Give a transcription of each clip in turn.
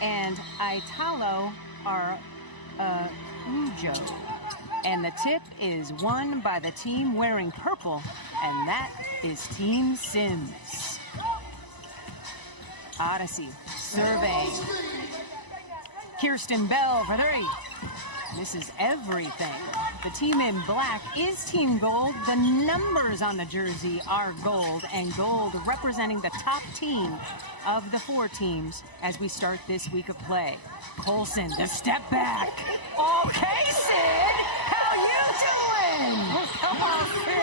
and Italo Ujo. And the tip is won by the team wearing purple, and that is Team Sims. Odyssey surveying. Kirsten Bell for 3. This is everything. The team in black is Team Gold. The numbers on the jersey are gold, and gold representing the top team of the 4 teams as we start this week of play. Colson, the step back. Okay, Sid, how you doing? Come on, Sid.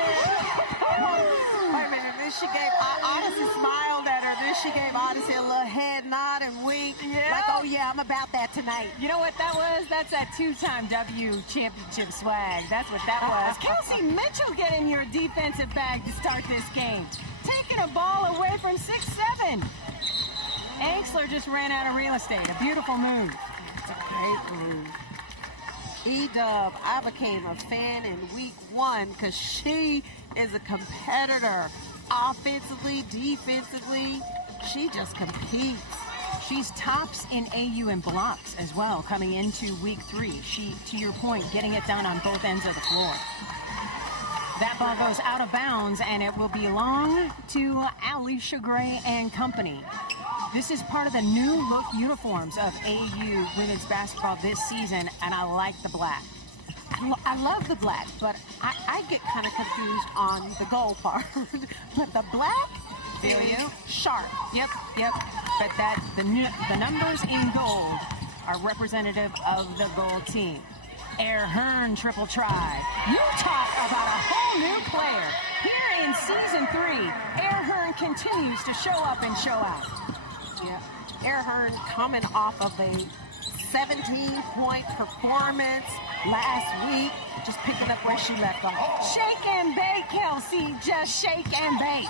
Wait a minute, then she gave, Odyssey smiled at her, then she gave Odyssey a little head nod and wink. Yeah. Like, oh yeah, I'm about that tonight. You know what that was? That's that 2-time W championship swag. That's what that was. Kelsey Mitchell getting your defensive bag to start this game. Taking a ball away from 6'7". Angsler just ran out of real estate. A beautiful move. It's a great move. E-Dub, I became a fan in week 1 because she is a competitor. Offensively, defensively, she just competes. She's tops in AU and blocks as well coming into week 3. She, to your point, getting it done on both ends of the floor. That ball goes out of bounds, and it will belong to Alicia Gray and company. This is part of the new look uniforms of AU women's basketball this season, and I like the black. I love the black, but I get kind of confused on the gold part. But the black, feel you? Sharp. Yep. But the numbers in gold are representative of the gold team. Air Hearn triple try. You talk about a whole new player. Here in season 3, Air Hearn continues to show up and show out. Yeah, Air Hearn coming off of a 17-point performance last week, just picking up where she left off. Shake and bake, Kelsey. Just shake and bake.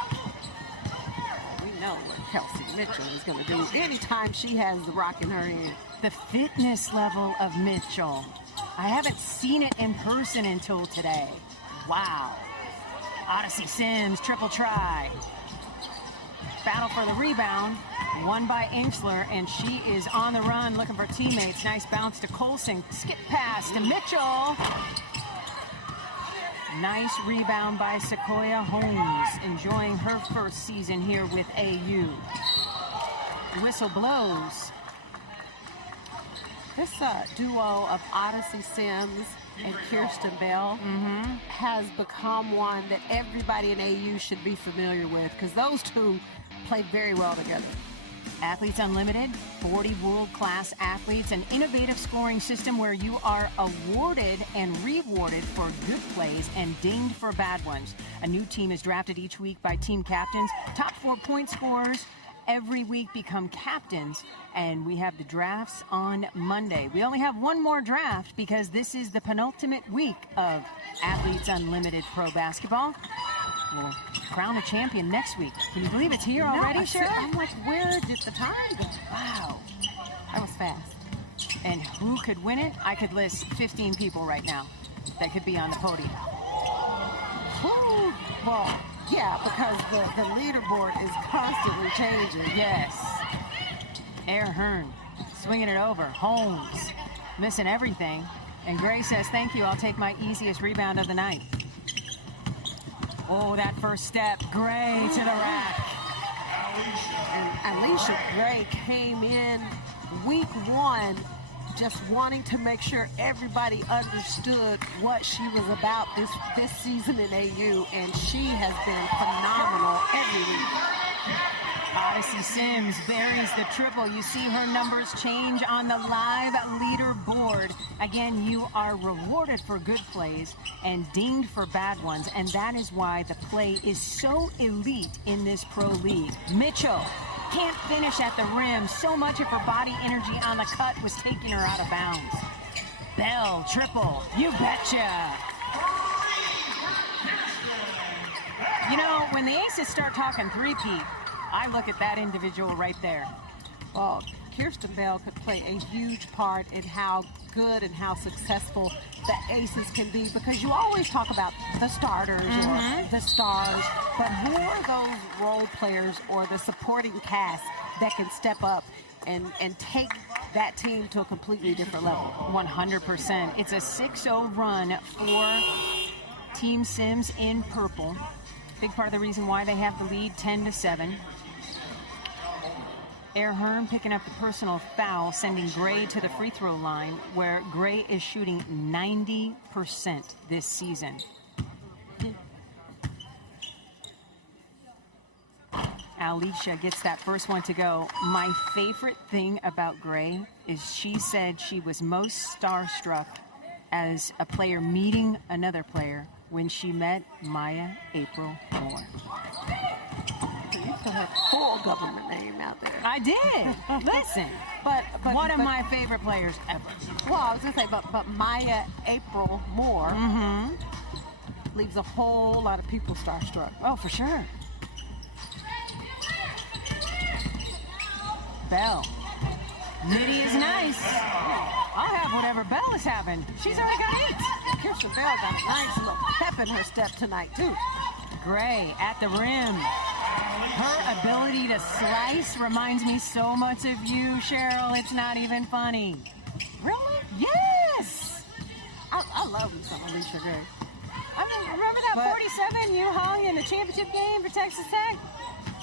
We know what Kelsey Mitchell is going to do anytime she has the rock in her hand. The fitness level of Mitchell. I haven't seen it in person until today. Wow. Odyssey Sims, triple try. Battle for the rebound, won by Angsler, and she is on the run looking for teammates. Nice bounce to Colson. Skip pass to Mitchell. Nice rebound by Sequoia Holmes, enjoying her first season here with AU. The whistle blows. This duo of Odyssey Sims and Kirsten Bell has become one that everybody in AU should be familiar with because those two play very well together. Athletes Unlimited, 40 world-class athletes, an innovative scoring system where you are awarded and rewarded for good plays and dinged for bad ones. A new team is drafted each week by team captains. Top 4 point scorers every week become captains, and we have the drafts on Monday. We only have one more draft because this is the penultimate week of Athletes Unlimited Pro Basketball. We'll crown a champion next week. Can you believe it's here already, Sharon? I'm like, where did the time go? Wow. That was fast. And who could win it? I could list 15 people right now that could be on the podium. Who? Well, yeah, because the leaderboard is constantly changing. Yes. Air Hearn swinging it over. Holmes missing everything. And Gray says, thank you, I'll take my easiest rebound of the night. Oh, that first step. Gray to the rack. And Alicia Gray came in week 1 just wanting to make sure everybody understood what she was about this season in AU, and she has been phenomenal every week. Odyssey Sims buries the triple. You see her numbers change on the live leaderboard. Again, you are rewarded for good plays and dinged for bad ones, and that is why the play is so elite in this pro league. Mitchell can't finish at the rim. So much of her body energy on the cut was taking her out of bounds. Bell, triple. You betcha. You know, when the Aces start talking three-peat, I look at that individual right there. Well, Kirsten Bell could play a huge part in how good and how successful the Aces can be, because you always talk about the starters or the stars, but who are those role players or the supporting cast that can step up and take that team to a completely different level. 100%. It's a 6-0 run for Team Sims in purple. Big part of the reason why they have the lead 10-7. Air Hearn picking up the personal foul, sending Gray to the free throw line, where Gray is shooting 90% this season. Alicia gets that first one to go. My favorite thing about Gray is she said she was most starstruck as a player meeting another player when she met Maya April Moore. You put her full government name out there. I did. Listen, but one of my favorite players ever. Well, I was gonna say, but Maya April Moore leaves a whole lot of people starstruck. Oh, for sure. Bell. Mitty is nice. I'll have whatever Bell is having. She's already got 8. Kirsten Bell got a nice little pep in her step tonight, too. Gray at the rim. Her ability to slice reminds me so much of you, Cheryl. It's not even funny. Really? Yes! I love me some Alicia Gray. I mean, remember that 47 you hung in the championship game for Texas Tech?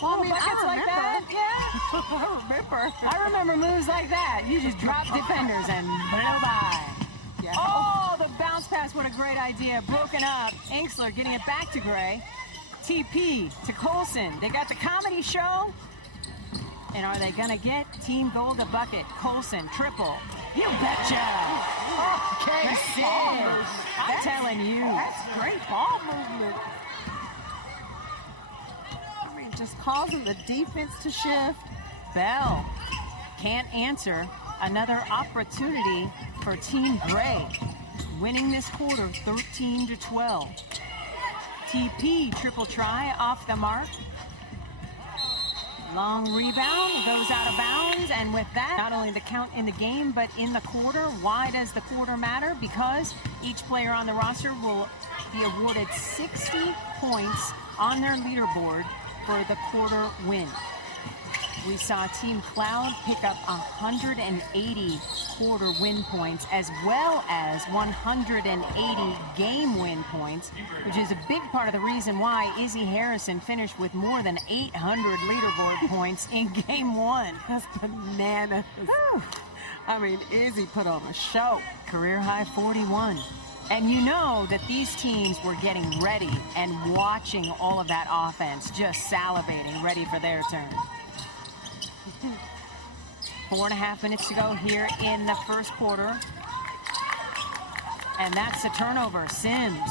Well, I mean, buckets I like that? Yeah. I remember. I remember moves like that. You just drop defenders and blow by. Yeah. Oh, the bounce pass, what a great idea. Broken up. Inksler getting it back to Gray. TP to Colson. They got the comedy show. And are they going to get Team Gold a bucket? Colson, triple. You betcha. Okay, Sid. I'm telling you. That's great ball movement. I mean, just causing the defense to shift. Bell can't answer. Another opportunity for Team Gray. Winning this quarter 13-12. TP, triple try, off the mark. Long rebound, goes out of bounds, and with that, not only the count in the game, but in the quarter. Why does the quarter matter? Because each player on the roster will be awarded 60 points on their leaderboard for the quarter win. We saw Team Cloud pick up 180 quarter win points as well as 180 game win points, which is a big part of the reason why Izzy Harrison finished with more than 800 leaderboard points in game 1. That's bananas. I mean, Izzy put on a show. Career high 41. And you know that these teams were getting ready and watching all of that offense, just salivating, ready for their turn. 4.5 minutes to go here in the first quarter. And that's a turnover. Sims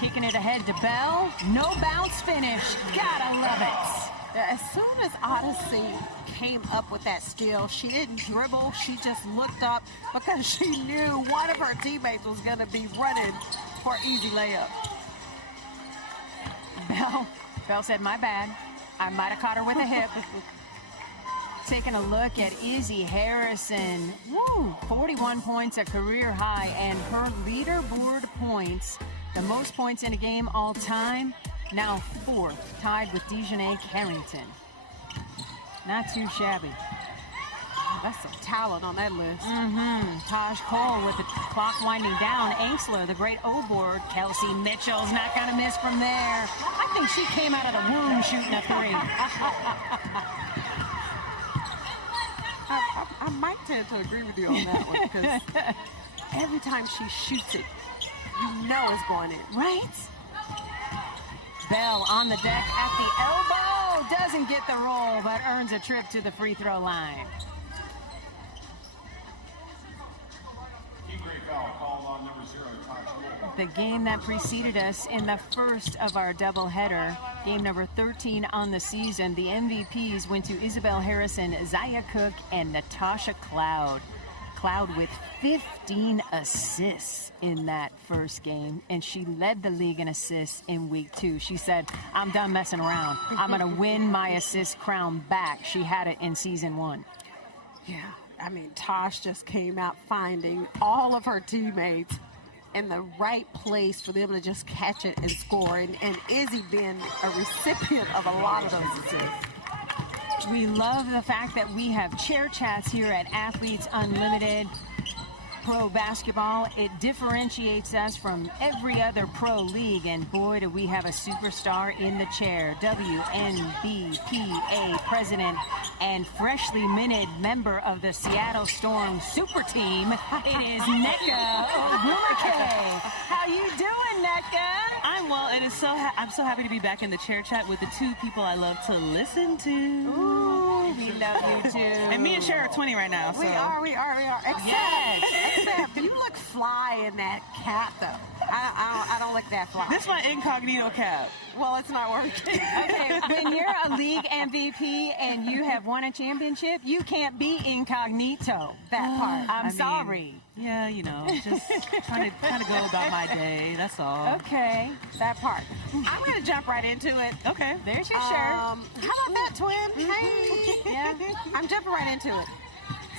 kicking it ahead to Bell. No bounce finish. Gotta love it. As soon as Odyssey came up with that steal, she didn't dribble. She just looked up because she knew one of her teammates was going to be running for easy layup. Bell said, my bad. I might have caught her with a hip. Taking a look at Izzy Harrison. Woo! 41 points, a career high, and her leaderboard points, the most points in a game all time, now 4th, tied with Dejanay Carrington. Not too shabby. That's some talent on that list. Taj Cole with the clock winding down. Inksler, the great O-board. Kelsey Mitchell's not going to miss from there. I think she came out of the womb shooting a 3. I might tend to agree with you on that one because every time she shoots it, you know it's going in. Right? Bell on the deck at the elbow. Doesn't get the roll, but earns a trip to the free throw line. The game that preceded us in the first of our doubleheader, game number 13 on the season, the MVPs went to Isabel Harrison, Zaya Cook, and Natasha Cloud. Cloud with 15 assists in that first game, and she led the league in assists in week 2. She said, I'm done messing around. I'm going to win my assist crown back. She had it in season 1. Yeah, I mean, Tosh just came out finding all of her teammates in the right place for them to just catch it and score. And Izzy being a recipient of a lot of those assists. We love the fact that we have chair chats here at Athletes Unlimited Pro Basketball. It differentiates us from every other pro league, and boy, do we have a superstar in the chair. WNBPA president and freshly minted member of the Seattle Storm super team. It is Nneka Ogwumike. How you doing, Nneka? I'm well, and I'm so happy to be back in the chair chat with the two people I love to listen to. Ooh, we love you too. And me and Cher are 20 right now. So. We are. Except you look fly in that cap, though. I don't look that fly. This is my incognito cap. Well, it's not working. Okay, when you're a league MVP and you have won a championship, you can't be incognito. That part. I'm sorry. Yeah, just trying to kind of go about my day. That's all. Okay. That part. I'm going to jump right into it. Okay. There's your shirt. How about that, twin? Hey. Yeah. I'm jumping right into it.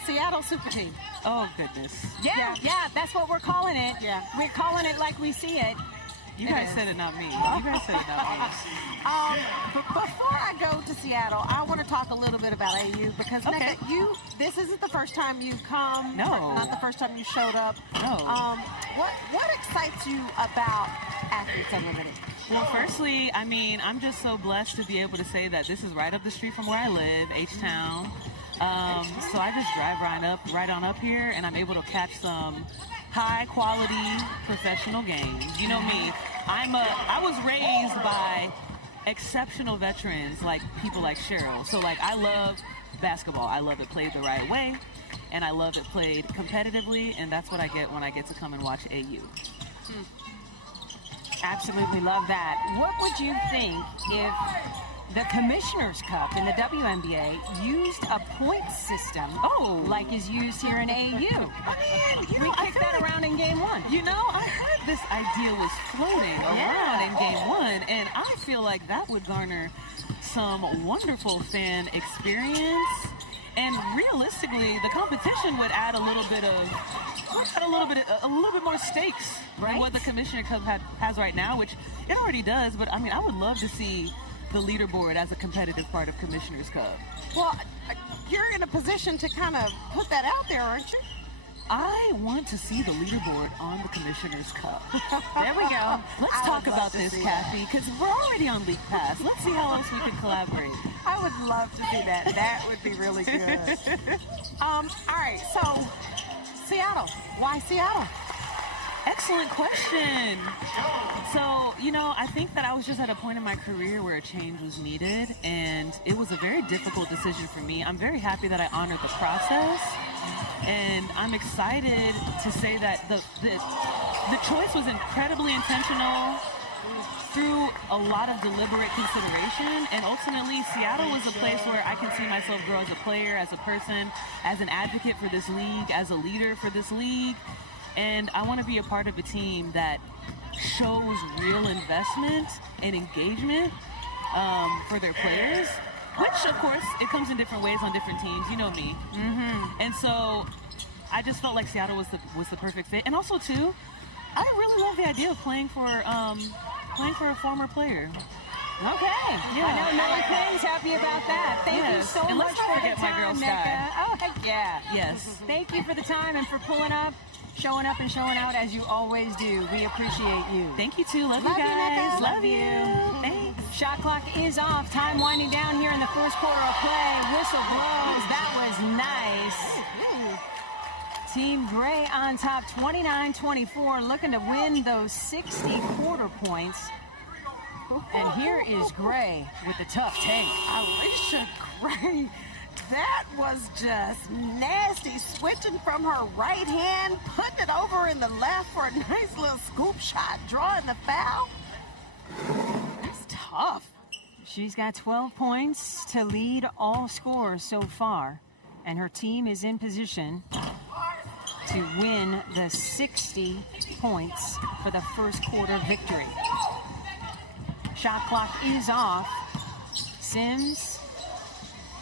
Seattle Super Team. Oh, goodness. Yeah, that's what we're calling it. Yeah. We're calling it like we see it. You guys said it, not me. You guys said it, not me. But before I go to Seattle, I want to talk a little bit about AU because Okay. Nneka, this isn't the first time you've come. No. Not the first time you showed up. No. What excites you about Athletes Unlimited? Well, firstly, I'm just so blessed to be able to say that this is right up the street from where I live, H-Town. So I just drive right on up here, and I'm able to catch some high-quality professional games. You know me, I was raised by exceptional veterans, like people like Cheryl. So, I love basketball. I love it played the right way, and I love it played competitively, and that's what I get when I get to come and watch AU. Absolutely love that. What would you think if the Commissioner's Cup in the WNBA used a point system like is used here in AU? We kicked that around in Game 1. I heard this idea was floating around in Game 1, and I feel like that would garner some wonderful fan experience. And realistically, the competition would add a little bit more stakes than what the Commissioner Cup has right now, which it already does. But I would love to see the leaderboard as a competitive part of Commissioner's Cup. Well, you're in a position to kind of put that out there, aren't you? I want to see the leaderboard on the Commissioner's Cup. There we go. Let's talk about this, Kathy, because we're already on League Pass. Let's see how else we can collaborate. I would love to see that. That would be really good. All right, so Seattle. Why Seattle? Excellent question. So, I think that I was just at a point in my career where a change was needed, and it was a very difficult decision for me. I'm very happy that I honored the process, and I'm excited to say that the choice was incredibly intentional through a lot of deliberate consideration, and ultimately Seattle was a place where I can see myself grow as a player, as a person, as an advocate for this league, as a leader for this league. And I want to be a part of a team that shows real investment and engagement for their players, which, of course, it comes in different ways on different teams. You know me. Mm-hmm. And so I just felt like Seattle was the perfect fit. And also, too, I really love the idea of playing for a former player. Okay. Yeah. I know Nellie Payne's happy about that. Thank you so And much let's not for the forget my girl time, Sky. Nneka. Oh, heck yeah. Yes. Thank you for the time and for pulling up, showing up and showing out as you always do. We appreciate you. Thank you, too. Love Love you you, guys. Nneka. Love you. Thanks. Shot clock is off. Time winding down here in the first quarter of play. Whistle blows. That was nice. Team Gray on top, 29-24, looking to win those 60 quarter points. And here is Gray with the tough take. Alicia Gray, that was just nasty. Switching from her right hand, putting it over in the left for a nice little scoop shot, drawing the foul. That's tough. She's got 12 points to lead all scorers so far, and her team is in position to win the 60 points for the first quarter victory. Shot clock is off. Sims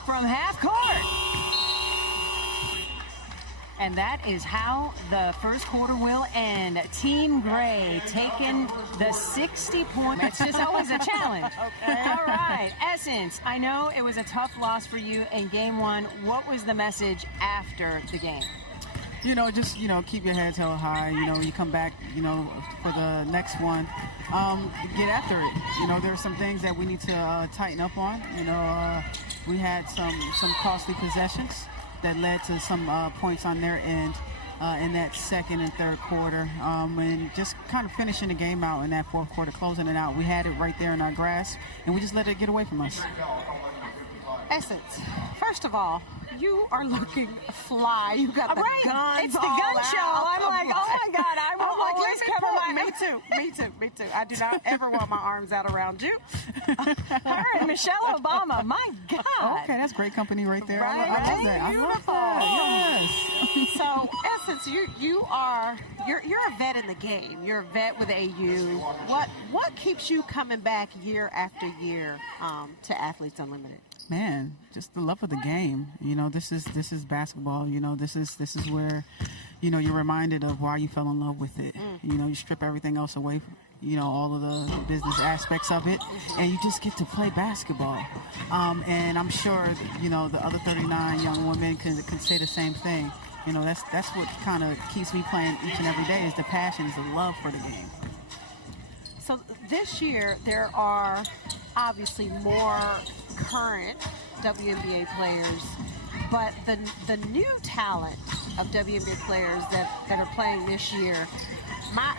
from half court. And that is how the first quarter will end. Team Gray taking the 60 points. It's just always a challenge. Okay. All right. Essence, I know it was a tough loss for you in game one. What was the message after the game? Just, keep your heads held high. When you come back, for the next one, get after it. There are some things that we need to tighten up on. We had some costly possessions that led to some points on their end in that second and third quarter. And just kind of finishing the game out in that fourth quarter, closing it out. We had it right there in our grasp, and we just let it get away from us. Essence, first of all, you are looking fly. You got the guns. It's the gun show. I'm like, oh my God, I will always cover my. Me too. I do not ever want my arms out around you. Her and Michelle Obama. My God. Okay, that's great company right there. Right? I love that. Beautiful. I love that. Yes. So, Essence, you're a vet in the game. You're a vet with AU. What keeps you coming back year after year to Athletes Unlimited? Man, just the love of the game. This is basketball. This is where, you're reminded of why you fell in love with it. You strip everything else away, all of the business aspects of it, and you just get to play basketball. And I'm sure, the other 39 young women can say the same thing. That's what kind of keeps me playing each and every day is the passion, is the love for the game. So this year there are obviously more current WNBA players, but the new talent of WNBA players that are playing this year, my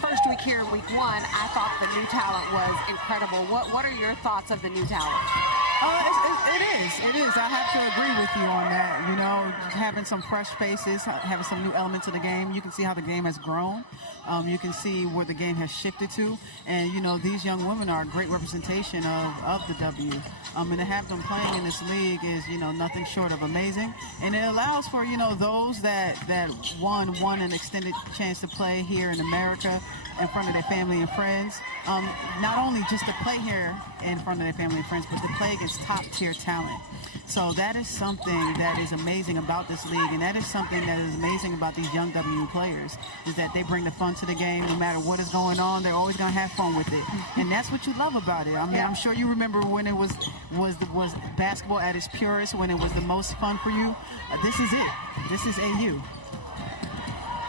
first week here in week one, I thought the new talent was incredible. What are your thoughts of the new talent? It is. I have to agree with you on that. Having some fresh faces, having some new elements of the game. You can see how the game has grown. You can see where the game has shifted to. And, these young women are a great representation of the W. And to have them playing in this league is, nothing short of amazing. And it allows for, those that won an extended chance to play here in America in front of their family and friends. Not only just to play here in front of their family and friends, but to play against top-tier talent. So that is something that is amazing about this league, and that is something that is amazing about these young WU players, is that they bring the fun to the game. No matter what is going on, they're always going to have fun with it. And that's what you love about it. I mean, I'm sure you remember when it was basketball at its purest, when it was the most fun for you. This is it. This is AU.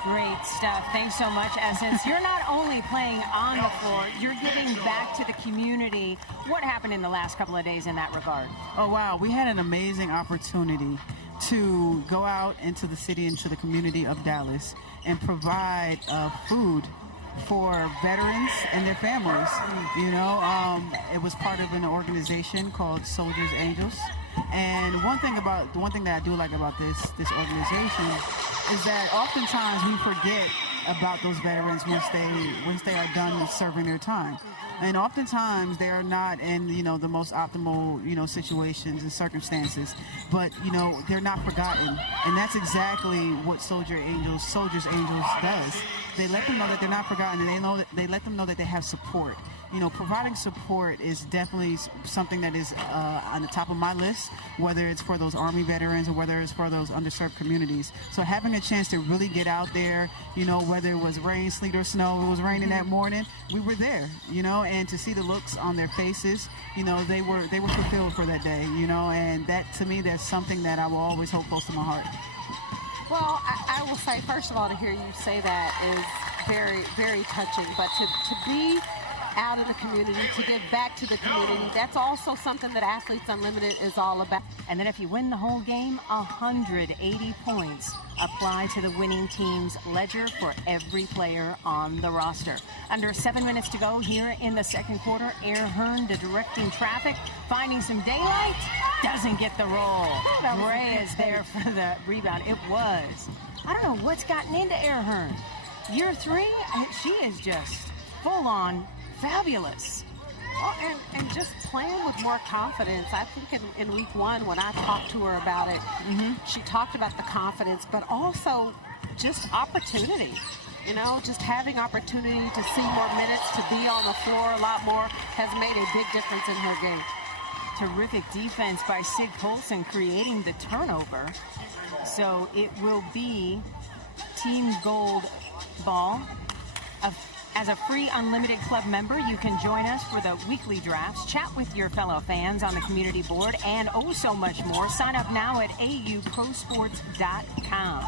Great stuff. Thanks so much, Essence. You're not only playing on the floor, you're giving back to the community. What happened in the last couple of days in that regard? Oh, wow. We had an amazing opportunity to go out into the city, into the community of Dallas, and provide food for veterans and their families. It was part of an organization called Soldiers Angels. And one thing that I do like about this organization is that oftentimes we forget about those veterans once they are done serving their time. And oftentimes they are not in, the most optimal, situations and circumstances, but, they're not forgotten. And that's exactly what Soldiers Angels does. They let them know that they're not forgotten, and they let them know that they have support. Providing support is definitely something that is on the top of my list, whether it's for those Army veterans or whether it's for those underserved communities. So having a chance to really get out there, whether it was rain, sleet, or snow, it was raining that morning, we were there, and to see the looks on their faces, they were fulfilled for that day, and that, to me, that's something that I will always hold close to my heart. Well, I will say, first of all, to hear you say that is very, very touching, but to be out in the community, to give back to the community, that's also something that Athletes Unlimited is all about. And then if you win the whole game, 180 points apply to the winning team's ledger for every player on the roster. Under 7 minutes to go here in the second quarter, Air Hearn, the directing traffic, finding some daylight, doesn't get the roll. Gray is there for the rebound. It was. I don't know what's gotten into Air Hearn. Year 3, she is just full on fabulous. Well, and just playing with more confidence. I think in week 1, when I talked to her about it, she talked about the confidence, but also just opportunity. Just having opportunity to see more minutes, to be on the floor a lot more, has made a big difference in her game. Terrific defense by Sid Colson creating the turnover. So it will be Team Gold ball. As a free Unlimited Club member, you can join us for the weekly drafts, chat with your fellow fans on the community board, and oh so much more. Sign up now at auprosports.com.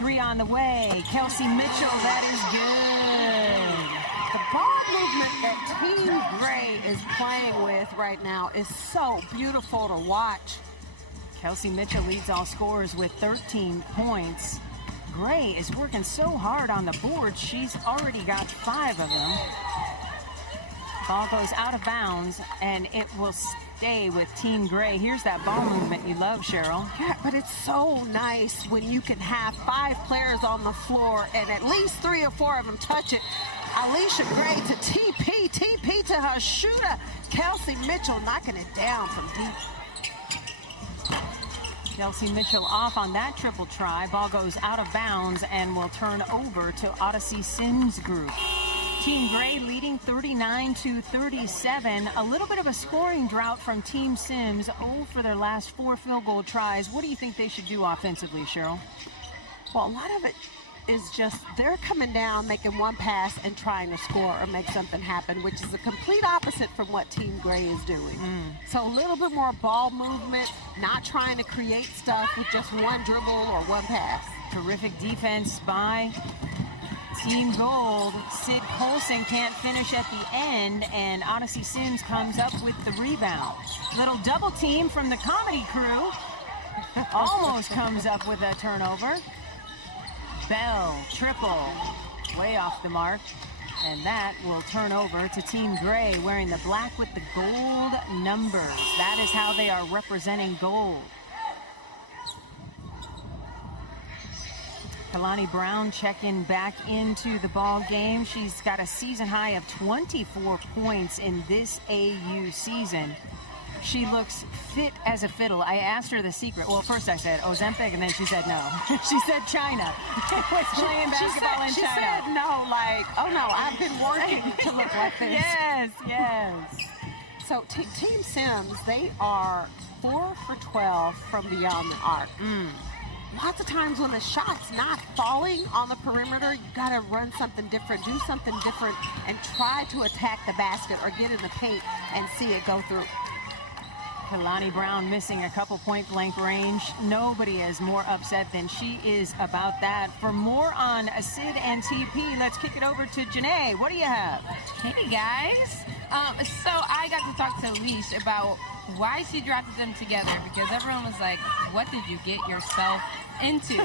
3 on the way. Kelsey Mitchell, that is good. The ball movement that Team Gray is playing with right now is so beautiful to watch. Kelsey Mitchell leads all scorers with 13 points. Gray is working so hard on the board. She's already got 5 of them. Ball goes out of bounds, and it will stay with Team Gray. Here's that ball movement you love, Cheryl. Yeah, but it's so nice when you can have 5 players on the floor and at least 3 or 4 of them touch it. Alicia Gray to TP to her shooter. Kelsey Mitchell knocking it down from deep. Kelsey Mitchell off on that triple try. Ball goes out of bounds and will turn over to Odyssey Sims group. Team Gray leading 39-37. A little bit of a scoring drought from Team Sims. 0 for their last 4 field goal tries. What do you think they should do offensively, Cheryl? Well, a lot of it is just they're coming down, making one pass and trying to score or make something happen, which is the complete opposite from what Team Gray is doing. So a little bit more ball movement, not trying to create stuff with just one dribble or one pass. Terrific defense by Team Gold. Sid Colson can't finish at the end, and Odyssey Sims comes up with the rebound. Little double team from the comedy crew. Almost comes up with a turnover. Bell, triple, way off the mark. And that will turn over to Team Gray wearing the black with the gold numbers. That is how they are representing gold. Kalani Brown checking back into the ball game. She's got a season high of 24 points in this AU season. She looks fit as a fiddle. I asked her the secret. Well, first I said Ozempic, and then she said no. She said China. Was playing basketball in China. She said no, like, oh no, I've been working to look like this. Yes. So Team Sims, they are 4 for 12 from beyond the arc. Lots of times when the shot's not falling on the perimeter, you got to run something different, do something different, and try to attack the basket or get in the paint and see it go through. Kalani Brown missing a couple point-blank range. Nobody is more upset than she is about that. For more on Sid and TP, let's kick it over to Janae. What do you have? Hey, guys. So I got to talk to Alicia about why she drafted them together, because everyone was like, what did you get yourself into?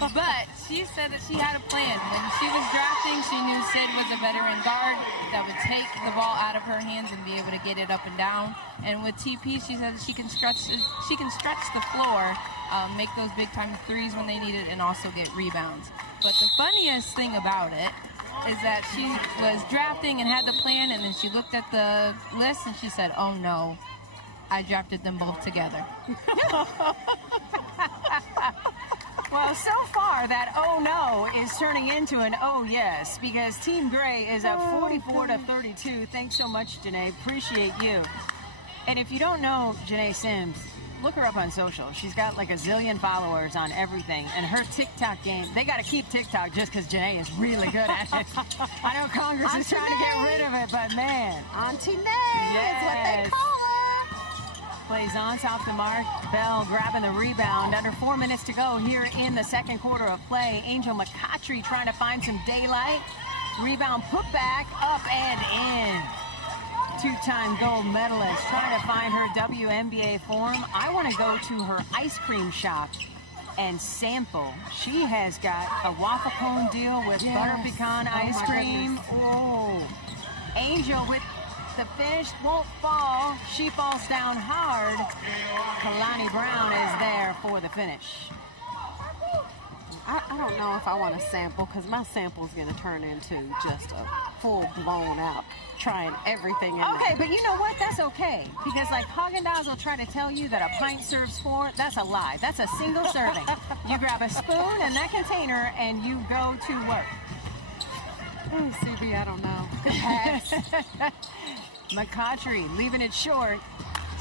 But she said that she had a plan. When she was drafting, she knew Sid was a veteran guard that would take the ball out of her hands and be able to get it up and down. And with TP, she says she can stretch the floor, make those big time threes when they need it, and also get rebounds. But the funniest thing about it is that she was drafting and had the plan, and then she looked at the list and she said, oh no, I drafted them both together. Well, so far that oh no is turning into an oh yes, because Team Gray is up 44-32. Thanks so much, Janae. Appreciate you. And if you don't know Janae Sims, look her up on social. She's got like a zillion followers on everything. And her TikTok game, they got to keep TikTok just because Janae is really good at it. I know Congress is trying to get rid of it, but man. Auntie Nay is what they call her. Plaisance off the mark. Bell grabbing the rebound. Under 4 minutes to go here in the second quarter of play. Angel McCoughtry trying to find some daylight. Rebound put back, up and in. Two-time gold medalist trying to find her WNBA form. I want to go to her ice cream shop and sample. She has got a waffle cone deal with butter pecan ice cream. Oh, Angel with the finish, won't fall. She falls down hard. Kalani Brown is there for the finish. I don't know if I want to sample, because my sample is going to turn into just a full blown out, trying everything in Okay, but you know what? That's okay. Because like Haagen-Dazs will try to tell you that a pint serves 4. That's a lie. That's a single serving. You grab a spoon and that container and you go to work. Oh, CB, I don't know. Good pass. McCautry leaving it short.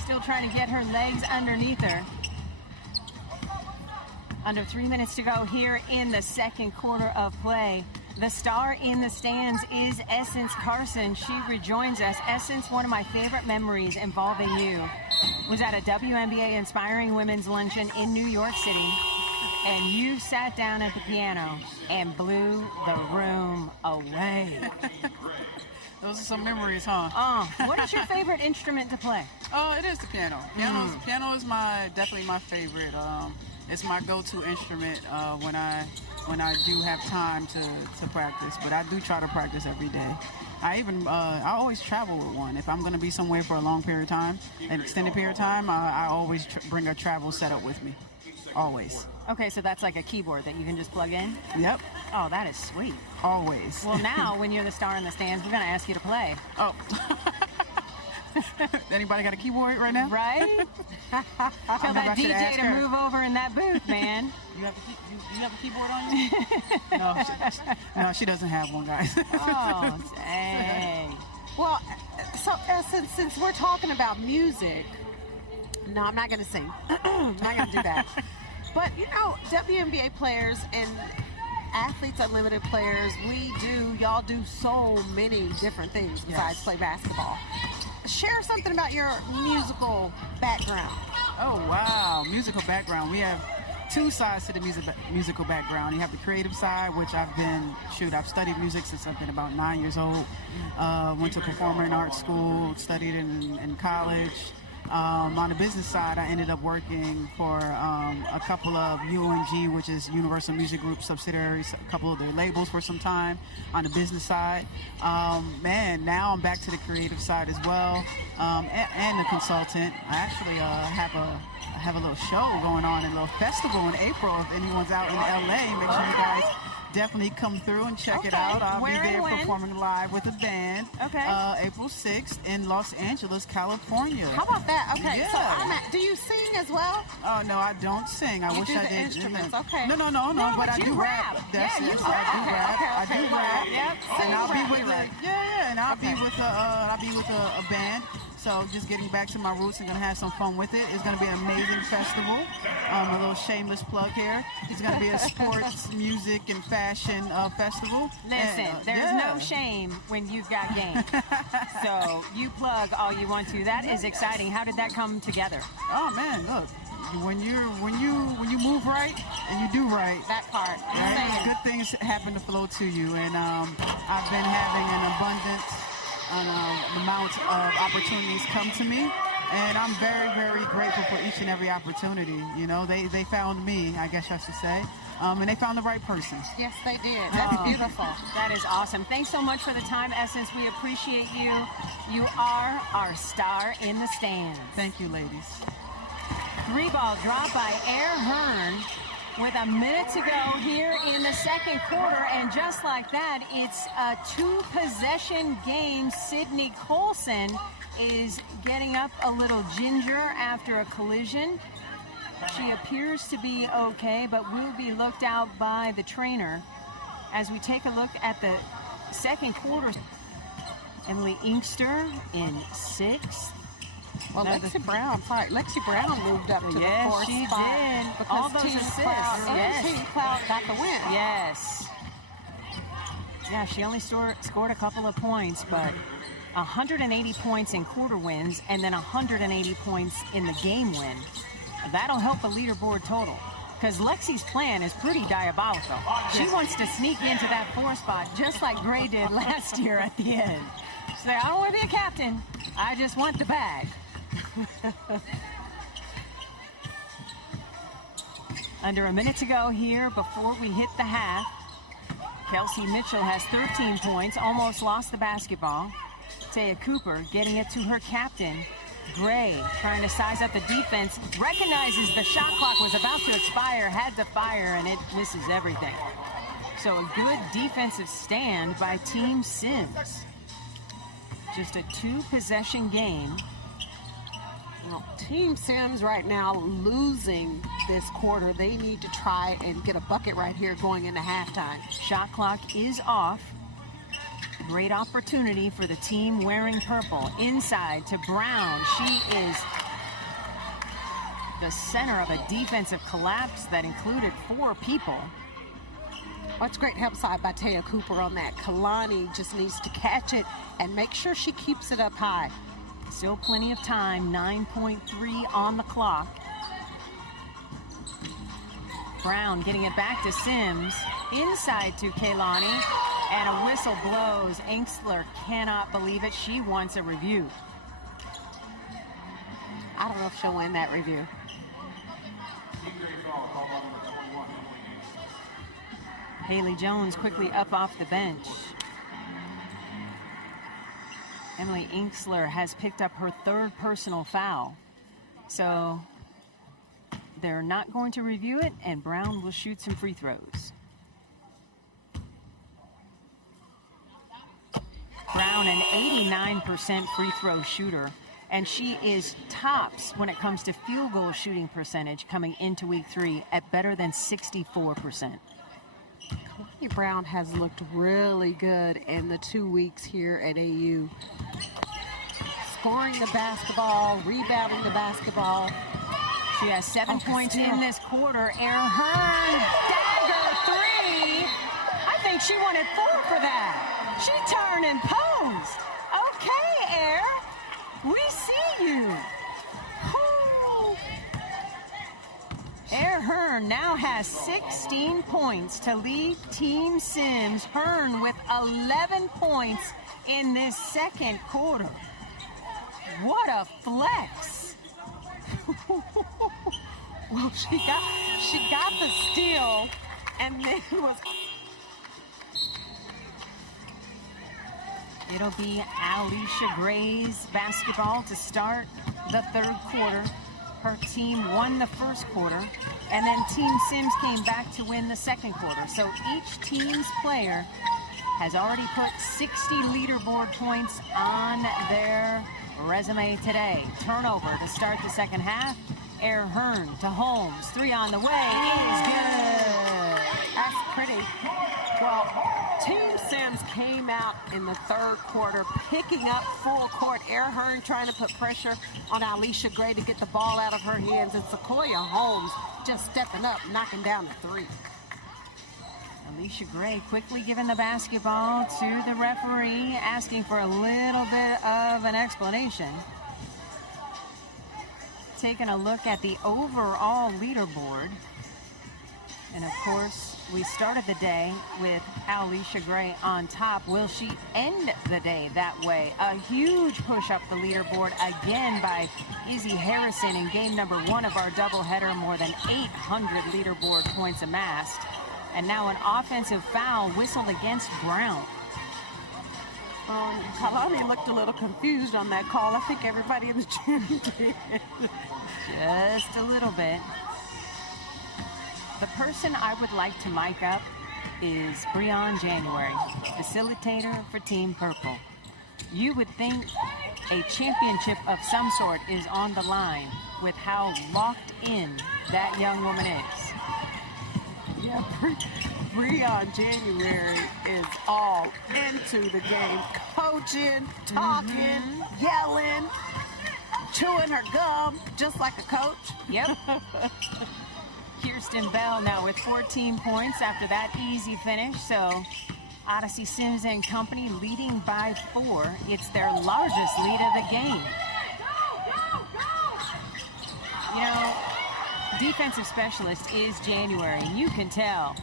Still trying to get her legs underneath her. Under 3 minutes to go here in the second quarter of play. The star in the stands is Essence Carson. She rejoins us. Essence, one of my favorite memories involving you was at a WNBA Inspiring Women's Luncheon in New York City. And you sat down at the piano and blew the room away. Those are some memories, huh? What is your favorite instrument to play? It is the piano. Piano is definitely my favorite. It's my go-to instrument when I do have time to practice. But I do try to practice every day. I always travel with one. If I'm going to be somewhere for a long period of time, an extended period of time, I always bring a travel setup with me. Always. Okay, so that's like a keyboard that you can just plug in? Yep. Oh, that is sweet. Always. Well, now, when you're the star in the stands, we're going to ask you to play. Oh. Anybody got a keyboard right now? Right? Tell that DJ to move over in that booth, man. You have a keyboard on you? No, she doesn't have one, guys. Oh, dang. Well, so since we're talking about music, no, I'm not going to sing. I'm not going to do that. But, WNBA players and Athletes Unlimited players, y'all do so many different things besides play basketball. Share something about your musical background. Oh, wow. Musical background. We have two sides to the musical background. You have the creative side, which I've studied music since I've been about 9 years old. Went to performing arts school, studied in college. On the business side, I ended up working for a couple of UMG, which is Universal Music Group subsidiaries, a couple of their labels for some time on the business side. Now I'm back to the creative side as well, and a consultant. I actually have a little show going on, a little festival in April. If anyone's out in LA, make sure you guys definitely come through and check it out. I'll be there performing live with a band. April 6th in Los Angeles, California. How about that? Okay. Yeah. So do you sing as well? Oh, no, I don't sing. I wish I did. Instruments. Okay. No, but I do rap. That's it. I do rap. Yep. And I'll be with and I'll be with a band. So just getting back to my roots and going to have some fun with it. It's going to be an amazing festival. A little shameless plug here. It's going to be a sports, music, and fashion festival. Listen, there's no shame when you've got game. So you plug all you want to. That is exciting. How did that come together? Oh man, look. When you move right and you do right, that part. Right, good things happen to flow to you. And I've been having an abundance. Amount of opportunities come to me, and I'm very, very grateful for each and every opportunity. They found me, I guess I should say, and they found the right person. Yes, they did. That's beautiful. That is awesome. Thanks so much for the time, Essence. We appreciate you. You are our star in the stands. Thank you, ladies. 3-ball drop by Air Hearn. With a minute to go here in the second quarter, and just like that, it's a 2-possession game. Sydney Colson is getting up a little ginger after a collision. She appears to be okay, but will be looked out by the trainer as we take a look at the second quarter. Emily Inkster in 6th. Well, Lexi Brown moved up to the 4th she spot. did. All those assists. Team Cloud got the win. Yes. Yeah, she only scored a couple of points, but 180 points in quarter wins and then 180 points in the game win. That'll help the leaderboard total, because Lexi's plan is pretty diabolical. She wants to sneak into that 4th spot just like Gray did last year at the end. She's like, I don't want to be a captain. I just want the bag. Under a minute to go here before we hit the half. Kelsey Mitchell has 13 points, almost lost the basketball. Taya Cooper getting it to her captain, Gray, trying to size up the defense, recognizes the shot clock was about to expire, had to fire, and it misses everything. So a good defensive stand by Team Sims. Just a 2-possession game. Well, Team Sims right now losing this quarter. They need to try and get a bucket right here going into halftime. Shot clock is off. Great opportunity for the team wearing purple. Inside to Brown. She is the center of a defensive collapse that included 4 people. What's great help side by Taya Cooper on that. Kalani just needs to catch it and make sure she keeps it up high. Still plenty of time, 9.3 on the clock. Brown getting it back to Sims. Inside to Kaylani. And a whistle blows. Inksler cannot believe it. She wants a review. I don't know if she'll win that review. Haley Jones quickly up off the bench. Emily Inksler has picked up her 3rd personal foul. So they're not going to review it, and Brown will shoot some free throws. Brown, an 89% free throw shooter, and she is tops when it comes to field goal shooting percentage coming into week 3 at better than 64%. Kalani Brown has looked really good in the 2 weeks here at AU. Scoring the basketball, rebounding the basketball. She has 7 points in this quarter. Erin Hearn, dagger 3. I think she wanted 4 for that. She turned and posed. Okay, Air, we see you. Woo. Air Hearn now has 16 points to lead Team Sims. Hearn with 11 points in this second quarter. What a flex. Well, she got the steal and then was... It'll be Alicia Gray's basketball to start the 3rd quarter. Her team won the 1st quarter, and then Team Sims came back to win the 2nd quarter. So each team's player has already put 60 leaderboard points on their resume today. Turnover to start the 2nd half. Air Hearn to Holmes. 3 on the way is good. That's pretty. Well, Team Sims came out in the 3rd quarter, picking up full court. Air Hearn trying to put pressure on Alicia Gray to get the ball out of her hands, and Sequoia Holmes just stepping up, knocking down the 3. Alicia Gray quickly giving the basketball to the referee, asking for a little bit of an explanation. Taking a look at the overall leaderboard. And of course, we started the day with Alicia Gray on top. Will she end the day that way? A huge push up the leaderboard again by Izzy Harrison in game number 1 of our doubleheader. More than 800 leaderboard points amassed. And now an offensive foul whistled against Brown. Kalani looked a little confused on that call. I think everybody in the gym did. Just a little bit. The person I would like to mic up is Breon January, facilitator for Team Purple. You would think a championship of some sort is on the line with how locked in that young woman is. Yeah, Breon January is all into the game. Coaching, talking, yelling, chewing her gum, just like a coach. Yep. Kirsten Bell now with 14 points after that easy finish. So Odyssey Sims and Company leading by 4. It's their largest lead of the game. You know, defensive specialist is January. You can tell.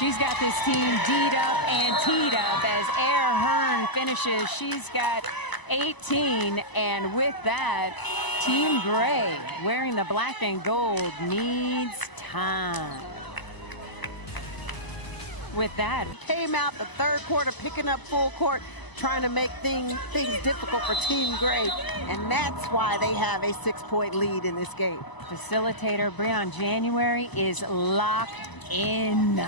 She's got this team D'd up and teed up as Air Hearn finishes. She's got 18, and with that, Team Gray, wearing the black and gold, needs time. With that, Came out the 3rd quarter, picking up full court, trying to make things difficult for Team Gray, and that's why they have a 6-point lead in this game. facilitator Breon January is locked in.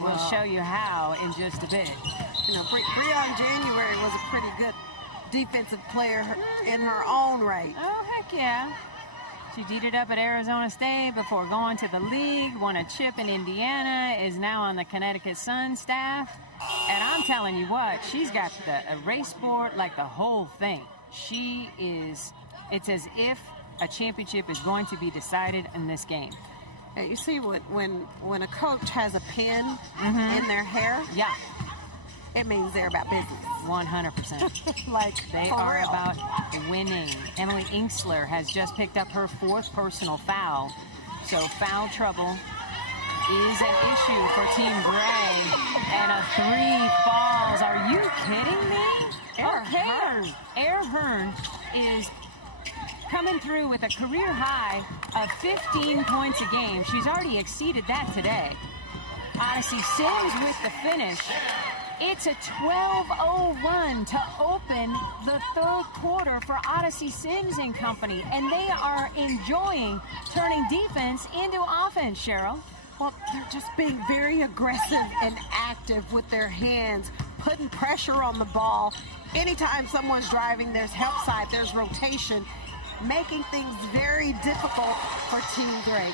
We'll show you how in just a bit. You know, Breon January was a pretty good defensive player in her own right. Oh, heck yeah. She D'd it up at Arizona State before going to the league, won a chip in Indiana, is now on the Connecticut Sun staff. And I'm telling you what, she's got a race board, like the whole thing. It's as if a championship is going to be decided in this game. You see, when a coach has a pin in their hair, Yeah, it means they're about business. 100%. Like, They for are real. about winning. Emily Inksler has just picked up her 4th personal foul. So foul trouble is an issue for Team Gray. And a 3 falls. Are you kidding me? Air Hearn is coming through with a career high of 15 points a game. She's already exceeded that today. Odyssey Sims with the finish. It's a 12-0 run to open the 3rd quarter for Odyssey Sims and company, and they are enjoying turning defense into offense, Cheryl. Well, they're just being very aggressive and active with their hands, putting pressure on the ball. Anytime someone's driving, there's help side, there's rotation, making things very difficult for Team Gray.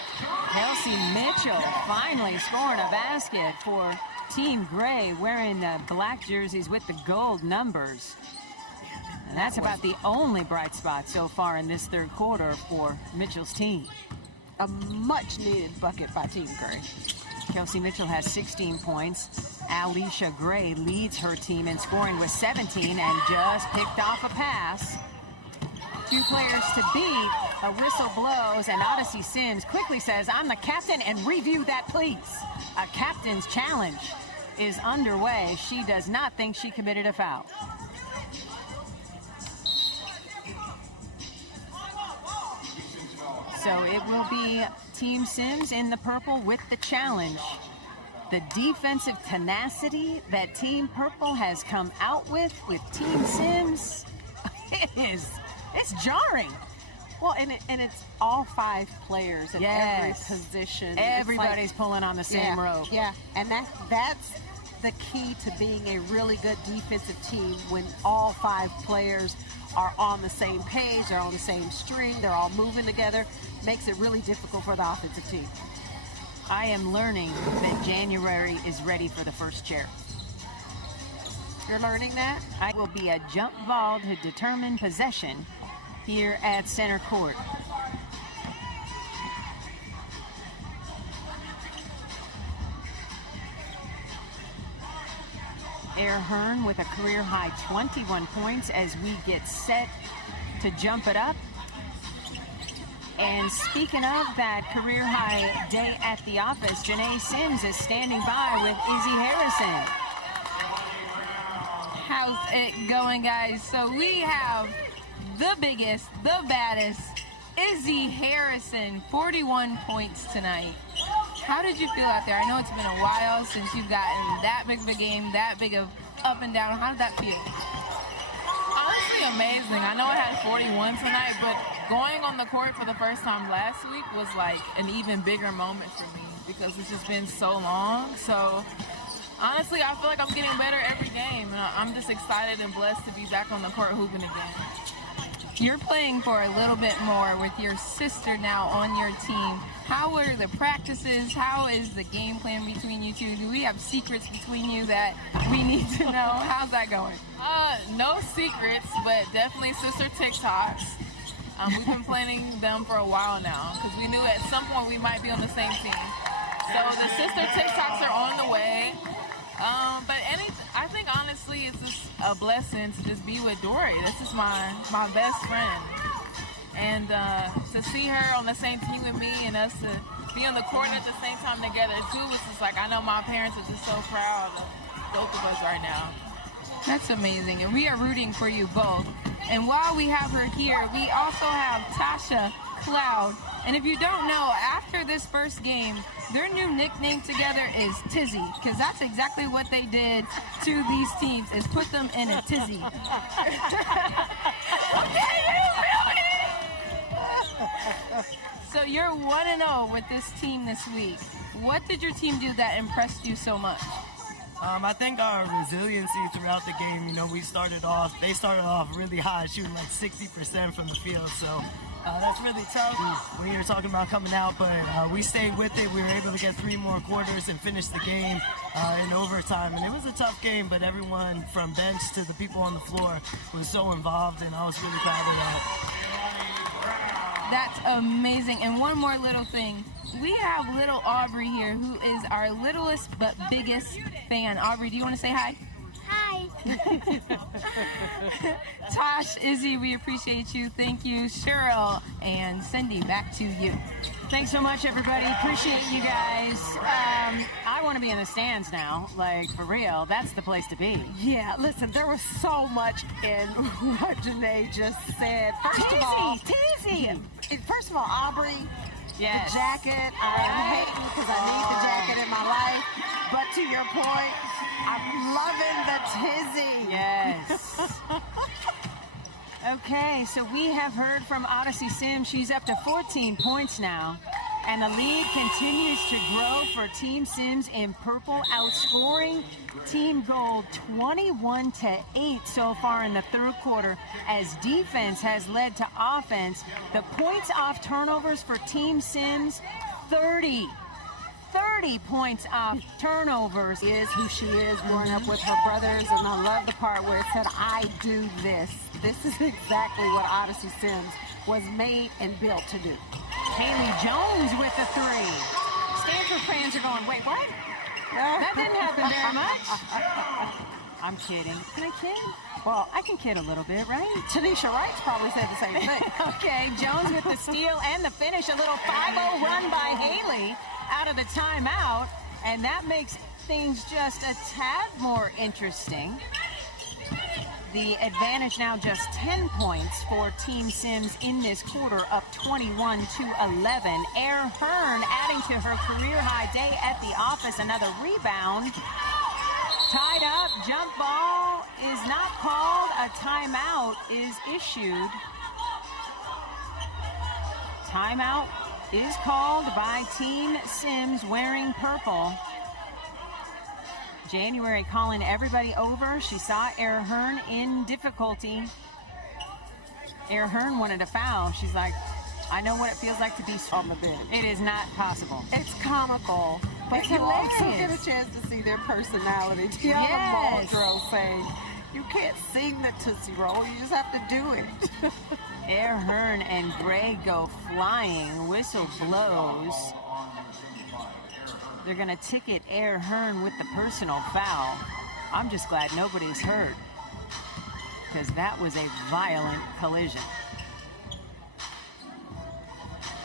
Kelsey Mitchell finally scoring a basket for Team Gray, wearing the black jerseys with the gold numbers. And that's about the only bright spot so far in this 3rd quarter for Mitchell's team. A much-needed bucket by Team Gray. Kelsey Mitchell has 16 points. Alicia Gray leads her team in scoring with 17 and just picked off a pass. 2 players to beat. A whistle blows, and Odyssey Sims quickly says, "I'm the captain, and review that, please." A captain's challenge is underway. She does not think she committed a foul. So it will be Team Sims in the purple with the challenge. The defensive tenacity that Team Purple has come out with Team Sims, it's jarring. Well, and it's all 5 players in every Yes. position. Everybody's It's pulling on the same rope. Yeah, and that's the key to being a really good defensive team, when all 5 players are on the same page, they're on the same string, they're all moving together. Makes it really difficult for the offensive team. I am learning that January is ready for the first chair. You're learning that? I will be a jump ball to determine possession here at center court. Air Hearn with a career high 21 points as we get set to jump it up. And speaking of that career high day at the office, Janae Sims is standing by with Izzy Harrison. How's it going, guys? So we have the biggest, the baddest, Izzy Harrison, 41 points tonight. How did you feel out there? I know it's been a while since you've gotten that big of a game, that big of up and down. How did that feel? Honestly, amazing. I know I had 41 tonight, but going on the court for the first time last week was like an even bigger moment for me because it's just been so long. So honestly, I feel like I'm getting better every game. And I'm just excited and blessed to be back on the court hooping again. You're playing for a little bit more with your sister now on your team. How are the practices? How is the game plan between you two? Do we have secrets between you that we need to know? How's that going? No secrets, but definitely sister TikToks. We've been planning them for a while now because we knew at some point we might be on the same team. So the sister TikToks are on the way. I think honestly it's just a blessing to just be with Dory. This is my best friend. And to see her on the same team with me and us to be on the court at the same time together too, it's just like I know my parents are just so proud of both of us right now. That's amazing, and we are rooting for you both. And while we have her here, we also have Tasha Cloud. And if you don't know, after this first game, their new nickname together is Tizzy, because that's exactly what they did to these teams, is put them in a tizzy. Okay, you feel me? So you're 1-0 with this team this week. What did your team do that impressed you so much? I think our resiliency throughout the game, they started off really high, shooting like 60% from the field. So That's really tough when you're talking about coming out, but we stayed with it. We were able to get 3 more quarters and finish the game in overtime. And it was a tough game, but everyone from bench to the people on the floor was so involved, and I was really proud of that. That's amazing. And one more little thing. We have little Aubrey here, who is our littlest but biggest fan. Aubrey, do you want to say hi? Hi. Tosh, Izzy, we appreciate you. Thank you. Cheryl and Cindy, back to you. Thanks so much, everybody. Appreciate you guys. I want to be in the stands now. Like, for real, that's the place to be. Yeah, listen, there was so much in what Janae just said. First of all, Aubrey, Yes. the jacket, I am hating because I need the jacket in my life. But to your point, I'm loving the tizzy. Yes. Okay, so we have heard from Odyssey Sims. She's up to 14 points now. And the lead continues to grow for Team Sims in purple, outscoring Team Gold 21-8 so far in the third quarter, as defense has led to offense. The points off turnovers for Team Sims, 30 points off turnovers. Is who she is, growing up with her brothers, and I love the part where it said, I do this. This is exactly what Odyssey Sims was made and built to do. Haley Jones with the 3. Stanford fans are going, wait, what? That didn't happen very much. I'm kidding. Can I kid? Well, I can kid a little bit, right? Tanisha Wright's probably said the same thing. Okay, Jones with the steal and the finish. A little 5-0 run by Haley out of the timeout, and that makes things just a tad more interesting. The advantage now just 10 points for Team Sims in this quarter, up 21-11. Air Hearn adding to her career-high day at the office. Another rebound. Tied up, jump ball is not called. A timeout is issued. Timeout is called by Team Sims wearing purple. January calling everybody over. She saw Air Hearn in difficulty. Air Hearn wanted a foul. She's like, I know what it feels like to be on the bench. It is not possible. It's comical, but It's you also hilarious. get a chance to see their personality. Tiana Yes. Muldrow saying, you can't sing the Tootsie Roll, you just have to do it. Air Hearn and Gray go flying. Whistle blows. They're going to ticket Air Hearn with the personal foul. I'm just glad nobody's hurt, because that was a violent collision.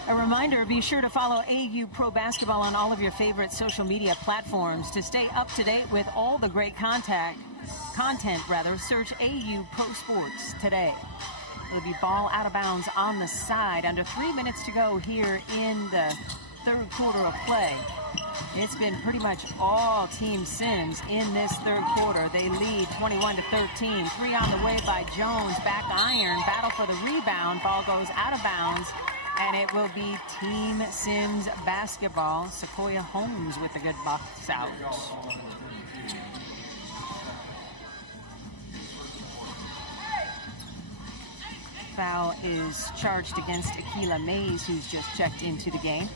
A reminder, be sure to follow AU Pro Basketball on all of your favorite social media platforms. To stay up to date with all the great content, search AU Pro Sports today. It'll be ball out of bounds on the side. Under 3 minutes to go here in the third quarter of play. It's been pretty much all Team Sims in this third quarter. They lead 21-13. 3 on the way by Jones. Back iron. Battle for the rebound. Ball goes out of bounds. And it will be Team Sims basketball. Sequoia Holmes with a good box out. Foul is charged against Akila Mays, who's just checked into the game.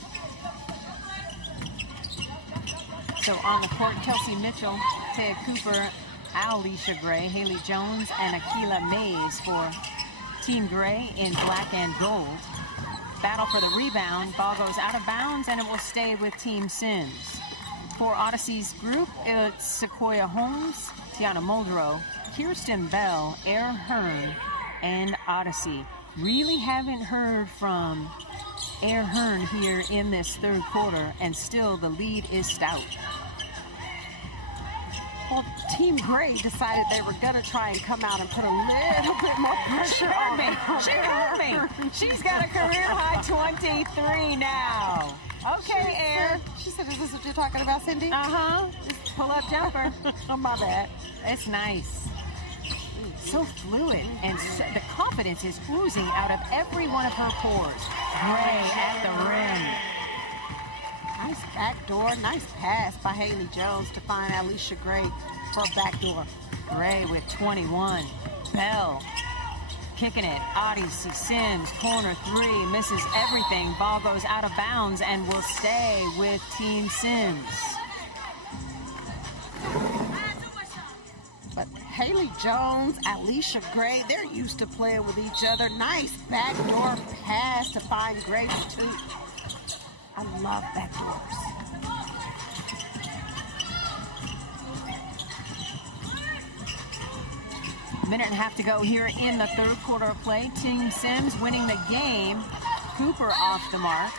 So on the court, Kelsey Mitchell, Taya Cooper, Alicia Gray, Haley Jones, and Akila Mays for Team Gray in black and gold. Battle for the rebound. Ball goes out of bounds, and it will stay with Team Sims. For Odyssey's group, it's Sequoia Holmes, Tiana Muldrow, Kirsten Bell, Air Hearn, and Odyssey. Really haven't heard from Air Hearn here in this third quarter, and still the lead is stout. Well, Team Gray decided they were going to try and come out and put a little bit more pressure on me. She heard me. She's got a career-high 23 now. Okay, Air. She said, is this what you're talking about, Cindy? Uh-huh. Just pull-up jumper. Oh, my bad. It's nice. So fluid, and the confidence is oozing out of every one of her pores. Gray at the rim. Nice backdoor, nice pass by Haley Jones to find Alicia Gray for a backdoor. Gray with 21. Bell kicking it. Odyssey Sims, corner three, misses everything. Ball goes out of bounds and will stay with Team Sims. But Haley Jones, Alicia Gray, they're used to playing with each other. Nice backdoor pass to find Gray for two. I love backdoors. Minute and a half to go here in the third quarter of play. Team Sims winning the game. Cooper off the mark.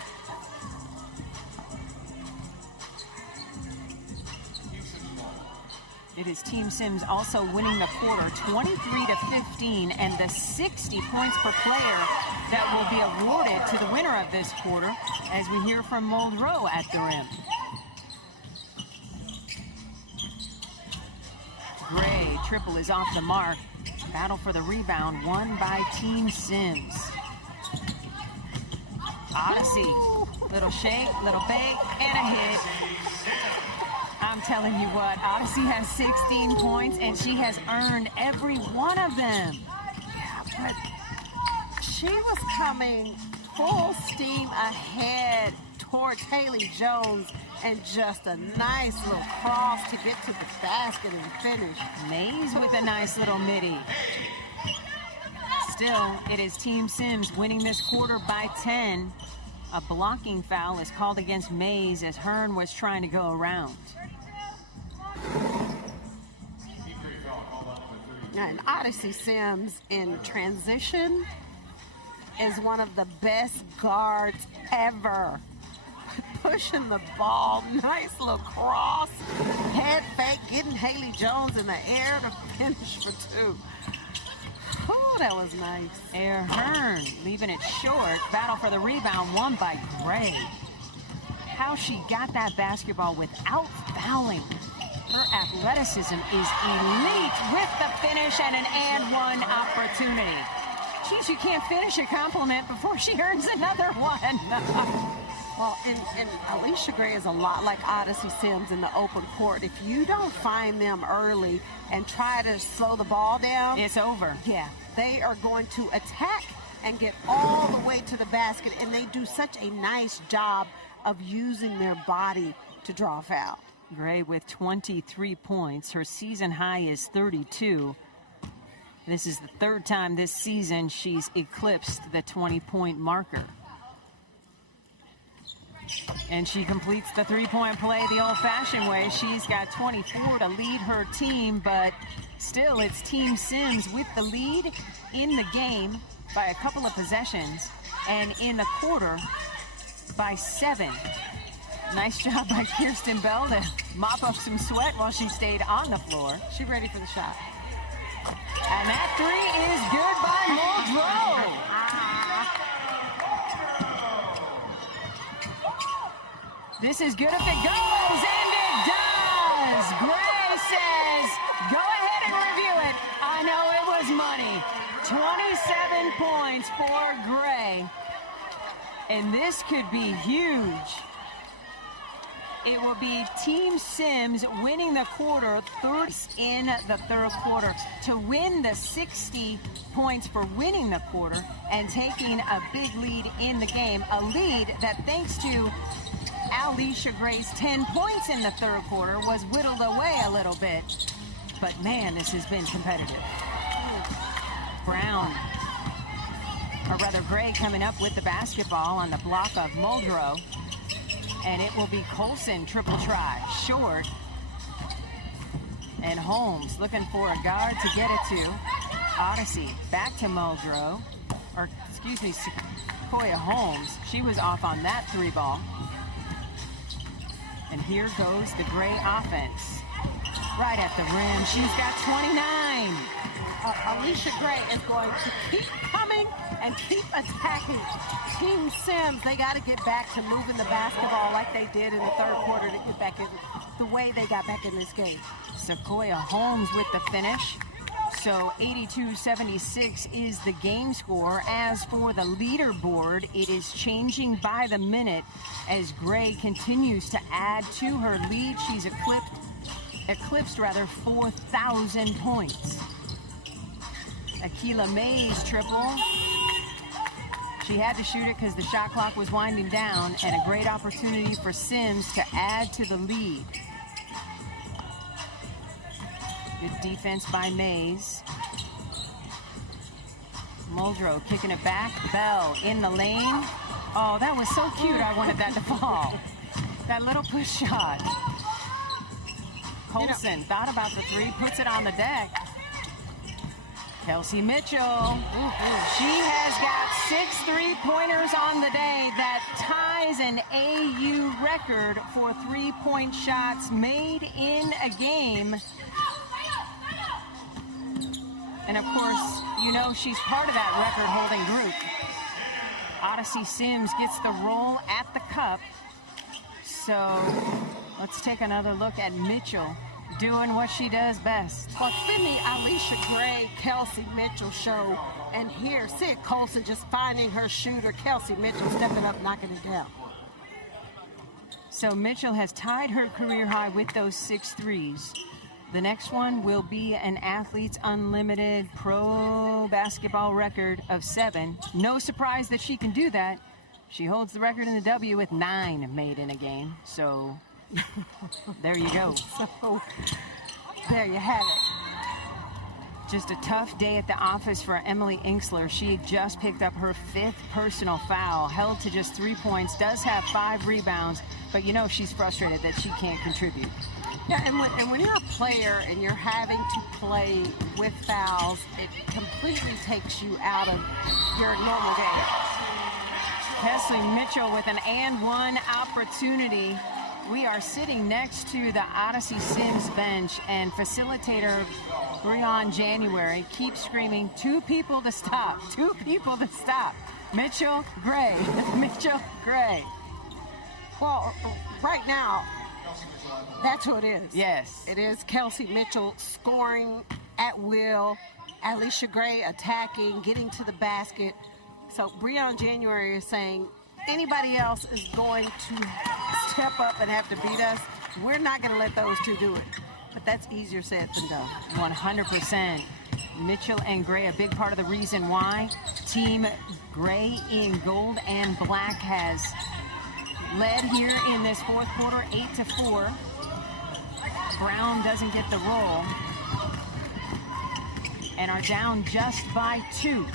It is Team Sims also winning the quarter 23-15, and the 60 points per player that will be awarded to the winner of this quarter as we hear from Muldrow at the rim. Gray, triple is off the mark. Battle for the rebound, won by Team Sims. Odyssey, little shake, little bake, and a hit. I'm telling you what, Odyssey has 16 points, and she has earned every one of them. Yeah, but she was coming full steam ahead towards Haley Jones, and just a nice little cross to get to the basket and finish. Mays with a nice little midi. Still, it is Team Sims winning this quarter by 10. A blocking foul is called against Mays as Hearn was trying to go around. And Odyssey Sims in transition is one of the best guards ever. Pushing the ball, nice little cross, head fake, getting Haley Jones in the air to finish for two. Oh, that was nice. Air Hearn leaving it short. Battle for the rebound, won by Gray. How she got that basketball without fouling. Her athleticism is elite with the finish and an and one opportunity. Geez, you can't finish a compliment before she earns another one. Well, and Alicia Gray is a lot like Odyssey Sims in the open court. If you don't find them early and try to slow the ball down, It's over. yeah, they are going to attack and get all the way to the basket, and they do such a nice job of using their body to draw a foul. Gray with 23 points. Her season high is 32. This is the third time this season she's eclipsed the 20-point marker. And she completes the three-point play the old-fashioned way. She's got 24 to lead her team, but still it's Team Sims with the lead in the game by a couple of possessions, and in the quarter by 7. Nice job by Kirsten Bell to mop up some sweat while she stayed on the floor. She's ready for the shot. And that three is good by Muldrow. This is good if it goes, and it does. Gray says, go ahead and review it. I know it was money. 27 points for Gray. And this could be huge. It will be Team Sims winning the quarter, third in the third quarter, to win the 60 points for winning the quarter and taking a big lead in the game. A lead that, thanks to Alicia Gray's 10 points in the third quarter, was whittled away a little bit. But man, this has been competitive. Brown, or rather Gray, coming up with the basketball on the block of Muldrow. And it will be Colson, triple try, short. And Holmes looking for a guard to get it to. Odyssey back to Muldrow, or excuse me, Sequoia Holmes. She was off on that three ball. And here goes the Gray offense. Right at the rim, she's got 29. Alicia Gray is going to keep coming and keep attacking. Team Sims, they got to get back to moving the basketball like they did in the third quarter to get back in the way they got back in this game. Sequoia Holmes with the finish. So 82-76 is the game score. As for the leaderboard, it is changing by the minute as Gray continues to add to her lead. She's eclipsed 4,000 points. Akila Mays triple. She had to shoot it because the shot clock was winding down, and a great opportunity for Sims to add to the lead. Good defense by Mays. Muldrow kicking it back. Bell in the lane. Oh, that was so cute. I wanted that to fall. That little push shot. Colson thought about the three, puts it on the deck. Kelsey Mitchell. She has got 6 3-pointers on the day. That ties an AU record for 3-point shots made in a game. And of course, you know she's part of that record-holding group. Odyssey Sims gets the roll at the cup. So let's take another look at Mitchell doing what she does best. Well, it's been the Alicia Gray, Kelsey Mitchell show. And here, Sid Colson just finding her shooter. Kelsey Mitchell stepping up, knocking it down. So Mitchell has tied her career high with those 6 threes. The next one will be an Athletes Unlimited pro basketball record of 7. No surprise that she can do that. She holds the record in the W with 9 made in a game. So there you go. So there you have it. Just a tough day at the office for Emily Inksler. She had just picked up her 5th personal foul, held to just 3 points, does have 5 rebounds, but you know she's frustrated that she can't contribute. Yeah, and when you're a player and you're having to play with fouls, it completely takes you out of your normal game. Kesley Mitchell with an and one opportunity. We are sitting next to the Odyssey Sims bench, and facilitator Breon January keeps screaming, 2 people to stop, 2 people to stop. Mitchell, Gray, Mitchell, Gray. Well, right now, that's who it is. Yes. It is Kelsey Mitchell scoring at will, Alicia Gray attacking, getting to the basket. So Breon January is saying anybody else is going to step up and have to beat us. We're not going to let those 2 do it. But that's easier said than done. 100%. Mitchell and Gray, a big part of the reason why Team Gray in gold and black has led here in this 4th quarter, 8-4. Brown doesn't get the roll and are down just by 2.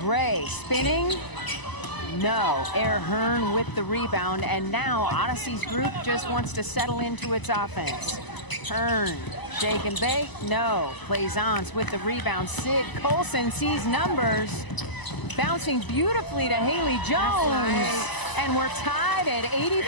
Gray spinning. No. Air Hearn with the rebound, and now Odyssey's group just wants to settle into its offense. Hearn, shake and bake. No. Plaisance with the rebound. Sid Colson sees numbers. Bouncing beautifully to Haley Jones. And we're tied at 84.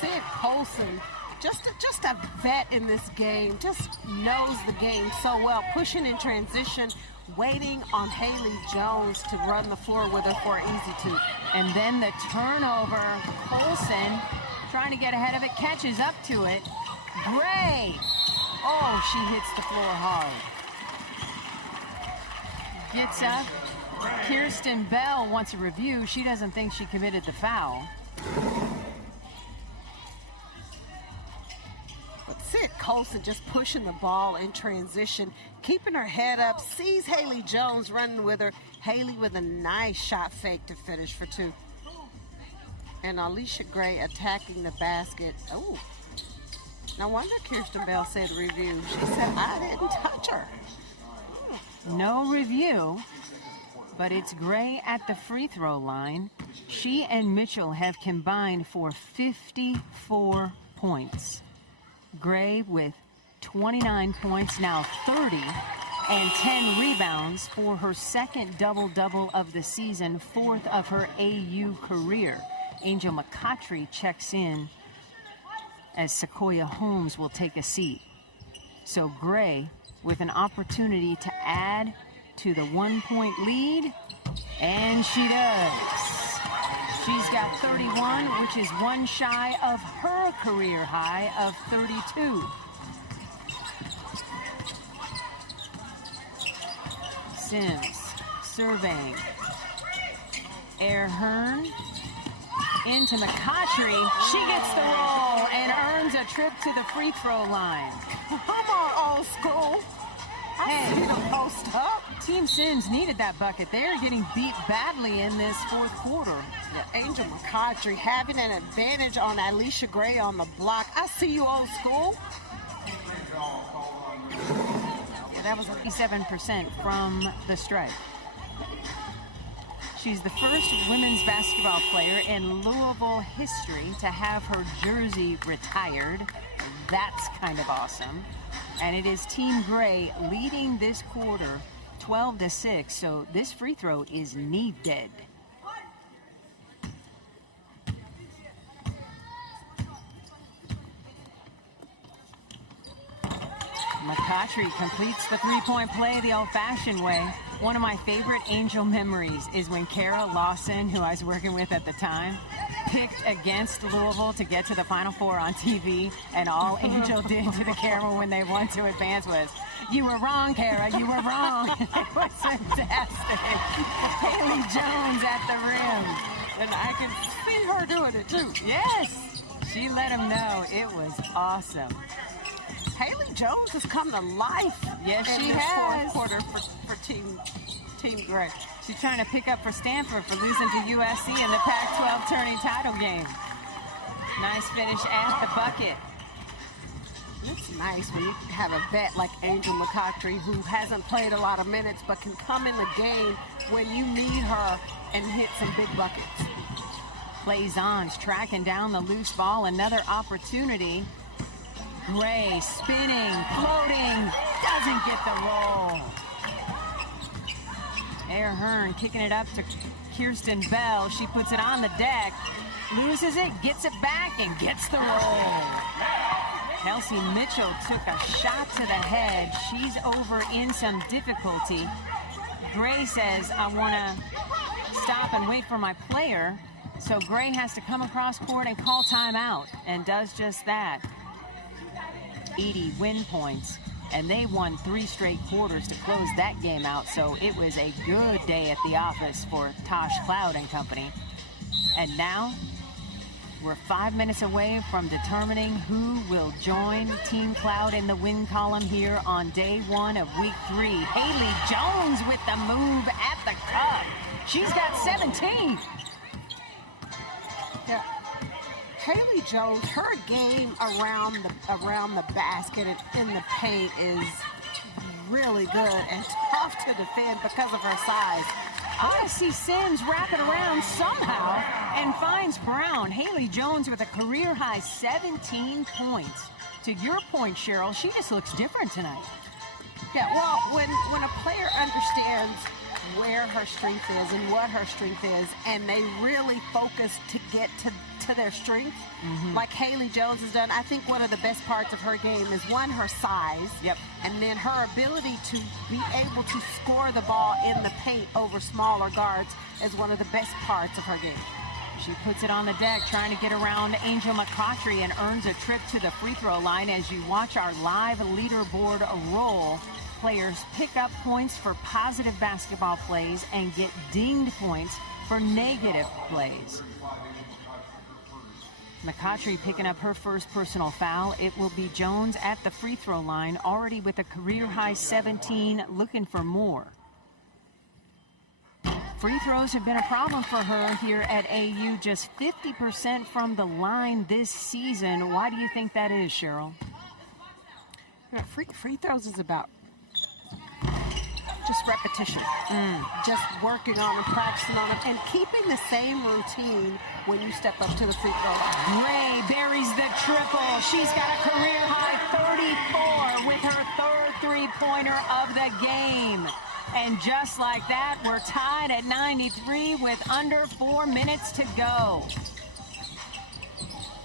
Sid Colson, just a vet in this game, just knows the game so well, pushing in transition, waiting on Haley Jones to run the floor with her for an easy 2. And then the turnover. Colson trying to get ahead of it, catches up to it. Gray. Oh, she hits the floor hard. Gets up. Kirsten Bell wants a review. She doesn't think she committed the foul. Sid Colson just pushing the ball in transition, keeping her head up, sees Haley Jones running with her. Haley with a nice shot fake to finish for 2. And Alicia Gray attacking the basket. Oh, no wonder Kirsten Bell said review. She said, I didn't touch her. No review, but it's Gray at the free throw line. She and Mitchell have combined for 54 points. Gray with 29 points, now 30, and 10 rebounds for her 2nd double-double of the season, 4th of her AU career. Angel McCoughtry checks in as Sequoia Holmes will take a seat. So Gray with an opportunity to add to the 1-point lead, and she does. She's got 31, which is 1 shy of her career high of 32. Sims surveying. Air Hearn into McCoughtry. She gets the roll and earns a trip to the free throw line. Come on, old school. I see the post up. Team Sims needed that bucket. They're getting beat badly in this fourth quarter. Yeah, Angel McCoughtry having an advantage on Alicia Gray on the block. I see you, old school. Yeah, that was 57% from the stripe. She's the first women's basketball player in Louisville history to have her jersey retired. That's kind of awesome. And it is Team Gray leading this quarter 12-6, so this free throw is needed. McCoughtry completes the three-point play the old-fashioned way. One of my favorite Angel memories is when Kara Lawson, who I was working with at the time, picked against Louisville to get to the Final Four on TV, and all Angel did to the camera when they won to advance was, "You were wrong, Kara, you were wrong." It was fantastic. Haley Jones at the rim. And I can see her doing it too. Yes, she let him know. It was awesome. Haley Jones has come to life. Yes, in she this has. fourth quarter for Team Gray. She's trying to pick up for Stanford for losing to USC in the Pac-12 tourney title game. Nice finish at the bucket. It's nice when you have a vet like Angel McCoughtry who hasn't played a lot of minutes but can come in the game when you need her and hit some big buckets. Blazon's tracking down the loose ball. Another opportunity. Gray spinning, floating, doesn't get the roll. Air Hearn kicking it up to Kirsten Bell. She puts it on the deck, loses it, gets it back, and gets the roll. Kelsey Mitchell took a shot to the head. She's over in some difficulty. Gray says, "I want to stop and wait for my player." So Gray has to come across court and call timeout, and does just that. 80 win points, and they won 3 straight quarters to close that game out, so it was a good day at the office for Tosh Cloud and company. And now we're 5 minutes away from determining who will join Team Cloud in the win column here on day 1 of week 3. Haley Jones with the move at the cup. She's got 17. Yeah. Haley Jones, her game around the basket and in the paint is really good and tough to defend because of her size. Odyssey Sims wrap it around somehow and finds Brown. Haley Jones with a career-high 17 points. To your point, Cheryl, she just looks different tonight. Yeah, well, when a player understands where her strength is and what her strength is, and they really focus to get to their strength, like Haley Jones has done, I think one of the best parts of her game is, one, her size, and then her ability to be able to score the ball in the paint over smaller guards is one of the best parts of her game. She puts it on the deck, trying to get around Angel McCoughtry, and earns a trip to the free throw line. As you watch our live leaderboard roll, players pick up points for positive basketball plays and get dinged points for negative plays. McCoughtry picking up her first personal foul. It will be Jones at the free throw line, already with a career-high 17, looking for more. Free throws have been a problem for her here at AU, just 50% from the line this season. Why do you think that is, Cheryl? Free throws is about just repetition, just working on them, practicing on them, and keeping the same routine when you step up to the free throw line. Gray buries the triple. She's got a career-high 34 with her third three-pointer of the game. And just like that, we're tied at 93 with under 4 minutes to go.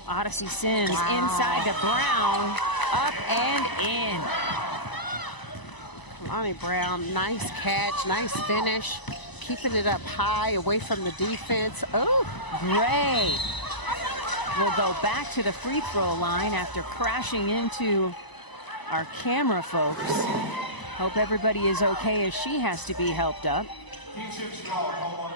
Odyssey Sims inside to Brown, up and in. Lonnie Brown, nice catch, nice finish, keeping it up high away from the defense. Oh, Gray will go back to the free throw line after crashing into our camera folks. Hope everybody is okay as she has to be helped up.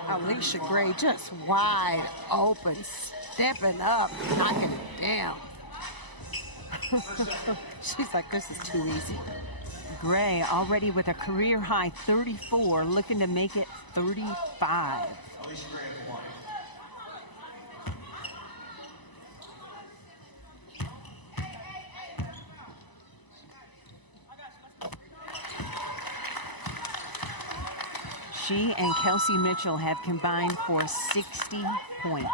Alicia Gray just wide open, stepping up, knocking it down. She's like, this is too easy. Gray already with a career-high 34, looking to make it 35. She and Kelsey Mitchell have combined for 60 points.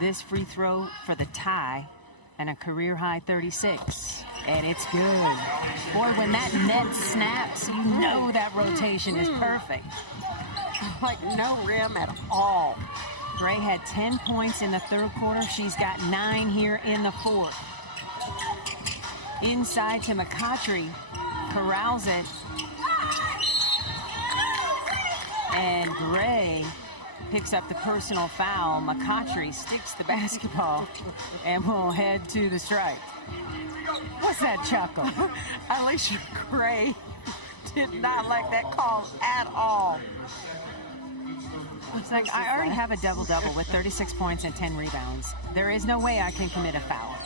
This free throw for the tie and a career-high 36. And it's good. Boy, when that net snaps, you know that rotation is perfect. Like no rim at all. Gray had 10 points in the third quarter. She's got 9 here in the fourth. Inside to McCoughtry. Corrals it. And Gray picks up the personal foul. McCoughtry sticks the basketball and will head to the stripe. What's that chuckle? Alicia Gray did not like that call at all. It's like, I already have a double-double with 36 points and 10 rebounds. There is no way I can commit a foul,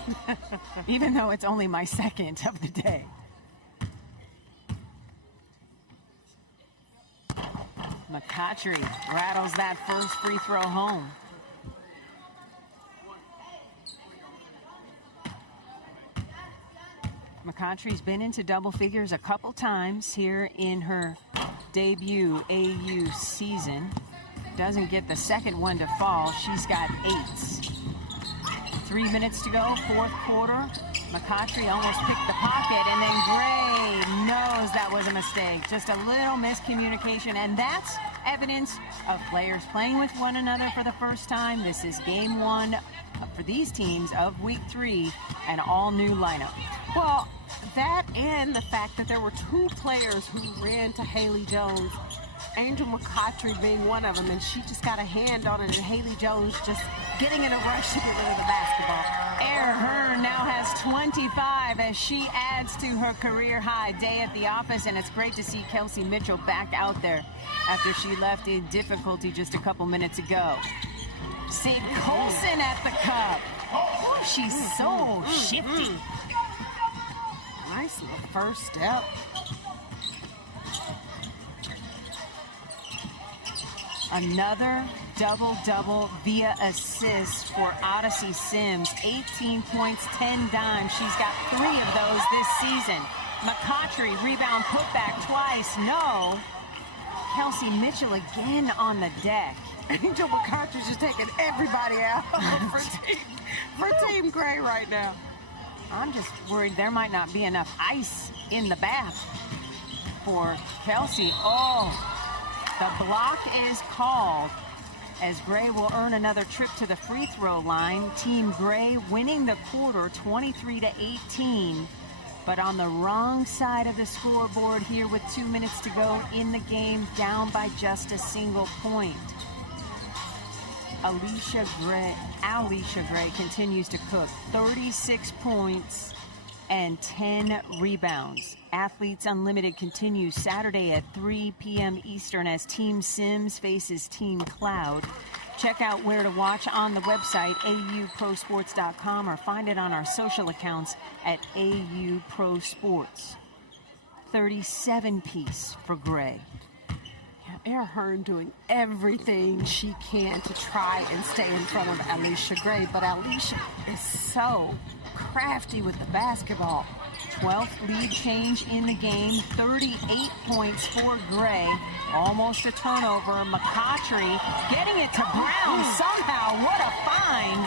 even though it's only my second of the day. McCoughtry rattles that first free throw home. McCoughtry's been into double figures a couple times here in her debut AU season. Doesn't get the second one to fall. She's got 8. 3 minutes to go, fourth quarter. McCoughtry almost picked the pocket, and then Gray knows that was a mistake. Just a little miscommunication, and that's evidence of players playing with one another for the first time. This is game 1 for these teams of week 3, an all-new lineup. Well, that and the fact that there were 2 players who ran to Haley Jones, Angel McCoughtry being one of them, and she just got a hand on it, and Haley Jones just getting in a rush to get rid of the basketball. Air Hearn now has 25 as she adds to her career-high day at the office, and it's great to see Kelsey Mitchell back out there after she left in difficulty just a couple minutes ago. St. Colson at the cup. Oh, she's so shifty. Nice little first step. Another double-double via assist for Odyssey Sims. 18 points, 10 dimes. She's got 3 of those this season. McCoughtry, rebound, putback twice. No. Kelsey Mitchell again on the deck. Angel McCoughtry's just taking everybody out for Team Gray right now. I'm just worried there might not be enough ice in the bath for Kelsey. Oh. The block is called as Gray will earn another trip to the free throw line. Team Gray winning the quarter 23-18, but on the wrong side of the scoreboard here with 2 minutes to go in the game, down by just a single point. Alicia Gray continues to cook. 36 points and 10 rebounds. Athletes Unlimited continues Saturday at 3 p.m. Eastern as Team Sims faces Team Cloud. Check out where to watch on the website, auprosports.com, or find it on our social accounts at auprosports. 37-piece for Gray. Air Hearn doing everything she can to try and stay in front of Alicia Gray, but Alicia is so crafty with the basketball. 12th lead change in the game, 38 points for Gray. Almost a turnover. McCoughtry getting it to Brown somehow. What a find.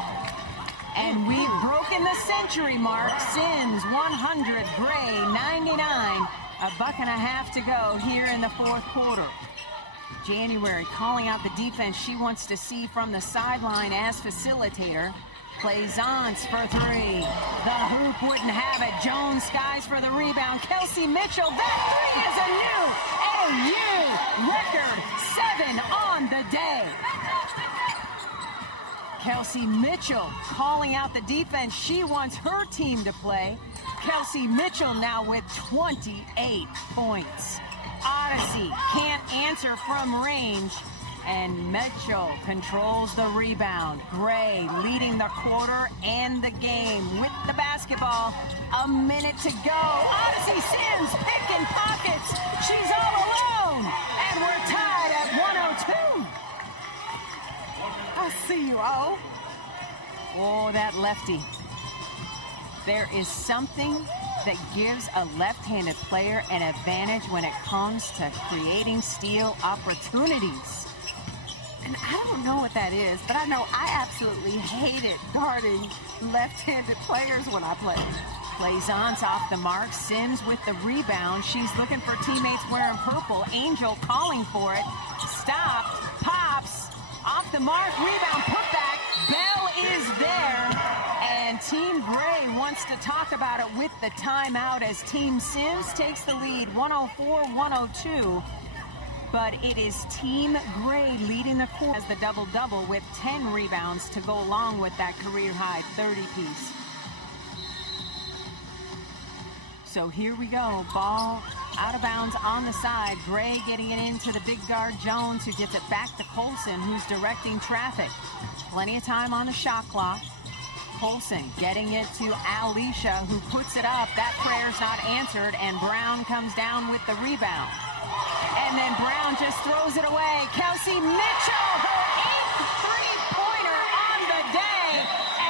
And we've broken the century mark. Sims 100, Gray 99. A buck and a half to go here in the fourth quarter. January calling out the defense she wants to see from the sideline as facilitator. Plaisance for 3. The hoop wouldn't have it. Jones skies for the rebound. Kelsey Mitchell, that 3 is a new AU record. 7 on the day. Kelsey Mitchell calling out the defense she wants her team to play. Kelsey Mitchell now with 28 points. Odyssey can't answer from range. And Mitchell controls the rebound. Gray leading the quarter and the game with the basketball. A minute to go. Odyssey Sims picking pockets. She's all alone. And we're tied at 102. I see you, O. Oh, that lefty. There is something that gives a left-handed player an advantage when it comes to creating steal opportunities. And I don't know what that is, but I know I absolutely hated guarding left-handed players when I played. Plaisance off the mark. Sims with the rebound. She's looking for teammates wearing purple. Angel calling for it. Stopped. Pops. Off the mark. Rebound. Put back. Bell is there. And Team Gray wants to talk about it with the timeout as Team Sims takes the lead 104-102. But it is Team Gray leading the court as the double-double with 10 rebounds to go along with that career-high 30-piece. So here we go. Ball out of bounds on the side. Gray getting it into the big guard Jones, who gets it back to Colson, who's directing traffic. Plenty of time on the shot clock. Colson getting it to Alicia, who puts it up. That prayer's not answered, and Brown comes down with the rebound. And then Brown just throws it away. Kelsey Mitchell, her 8th three-pointer on the day,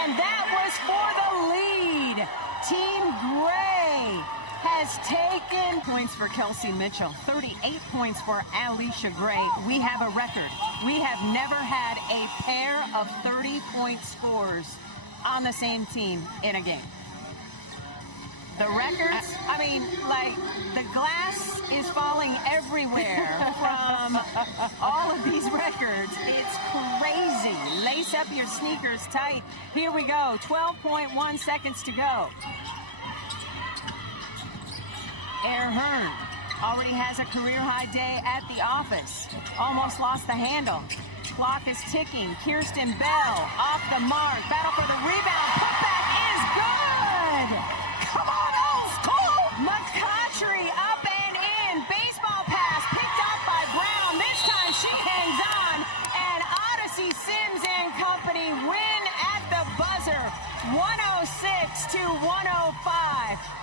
and that was for the lead. Team Gray has taken points for Kelsey Mitchell, 38 points for Alicia Gray. We have a record. We have never had a pair of 30-point scores on the same team in a game. The records, I mean, like, the glass is falling everywhere from all of these records. It's crazy. Lace up your sneakers tight. Here we go. 12.1 seconds to go. Hearn already has a career-high day at the office. Almost lost the handle. Clock is ticking. Kirsten Bell off the mark. Battle for the rebound. Putback is good. Come on, old school. McCoughtry up and in. Baseball pass picked up by Brown. This time she hangs on. And Odyssey Sims and company win at the buzzer. 106-105.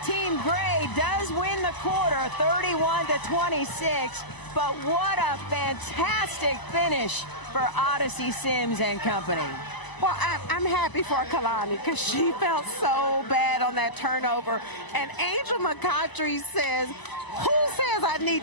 Team Gray does win the quarter, 31-26. But what a fantastic finish for Odyssey Sims and company. Well, I'm happy for Kalani because she felt so bad on that turnover. And Angel McCoughtry says, who says I need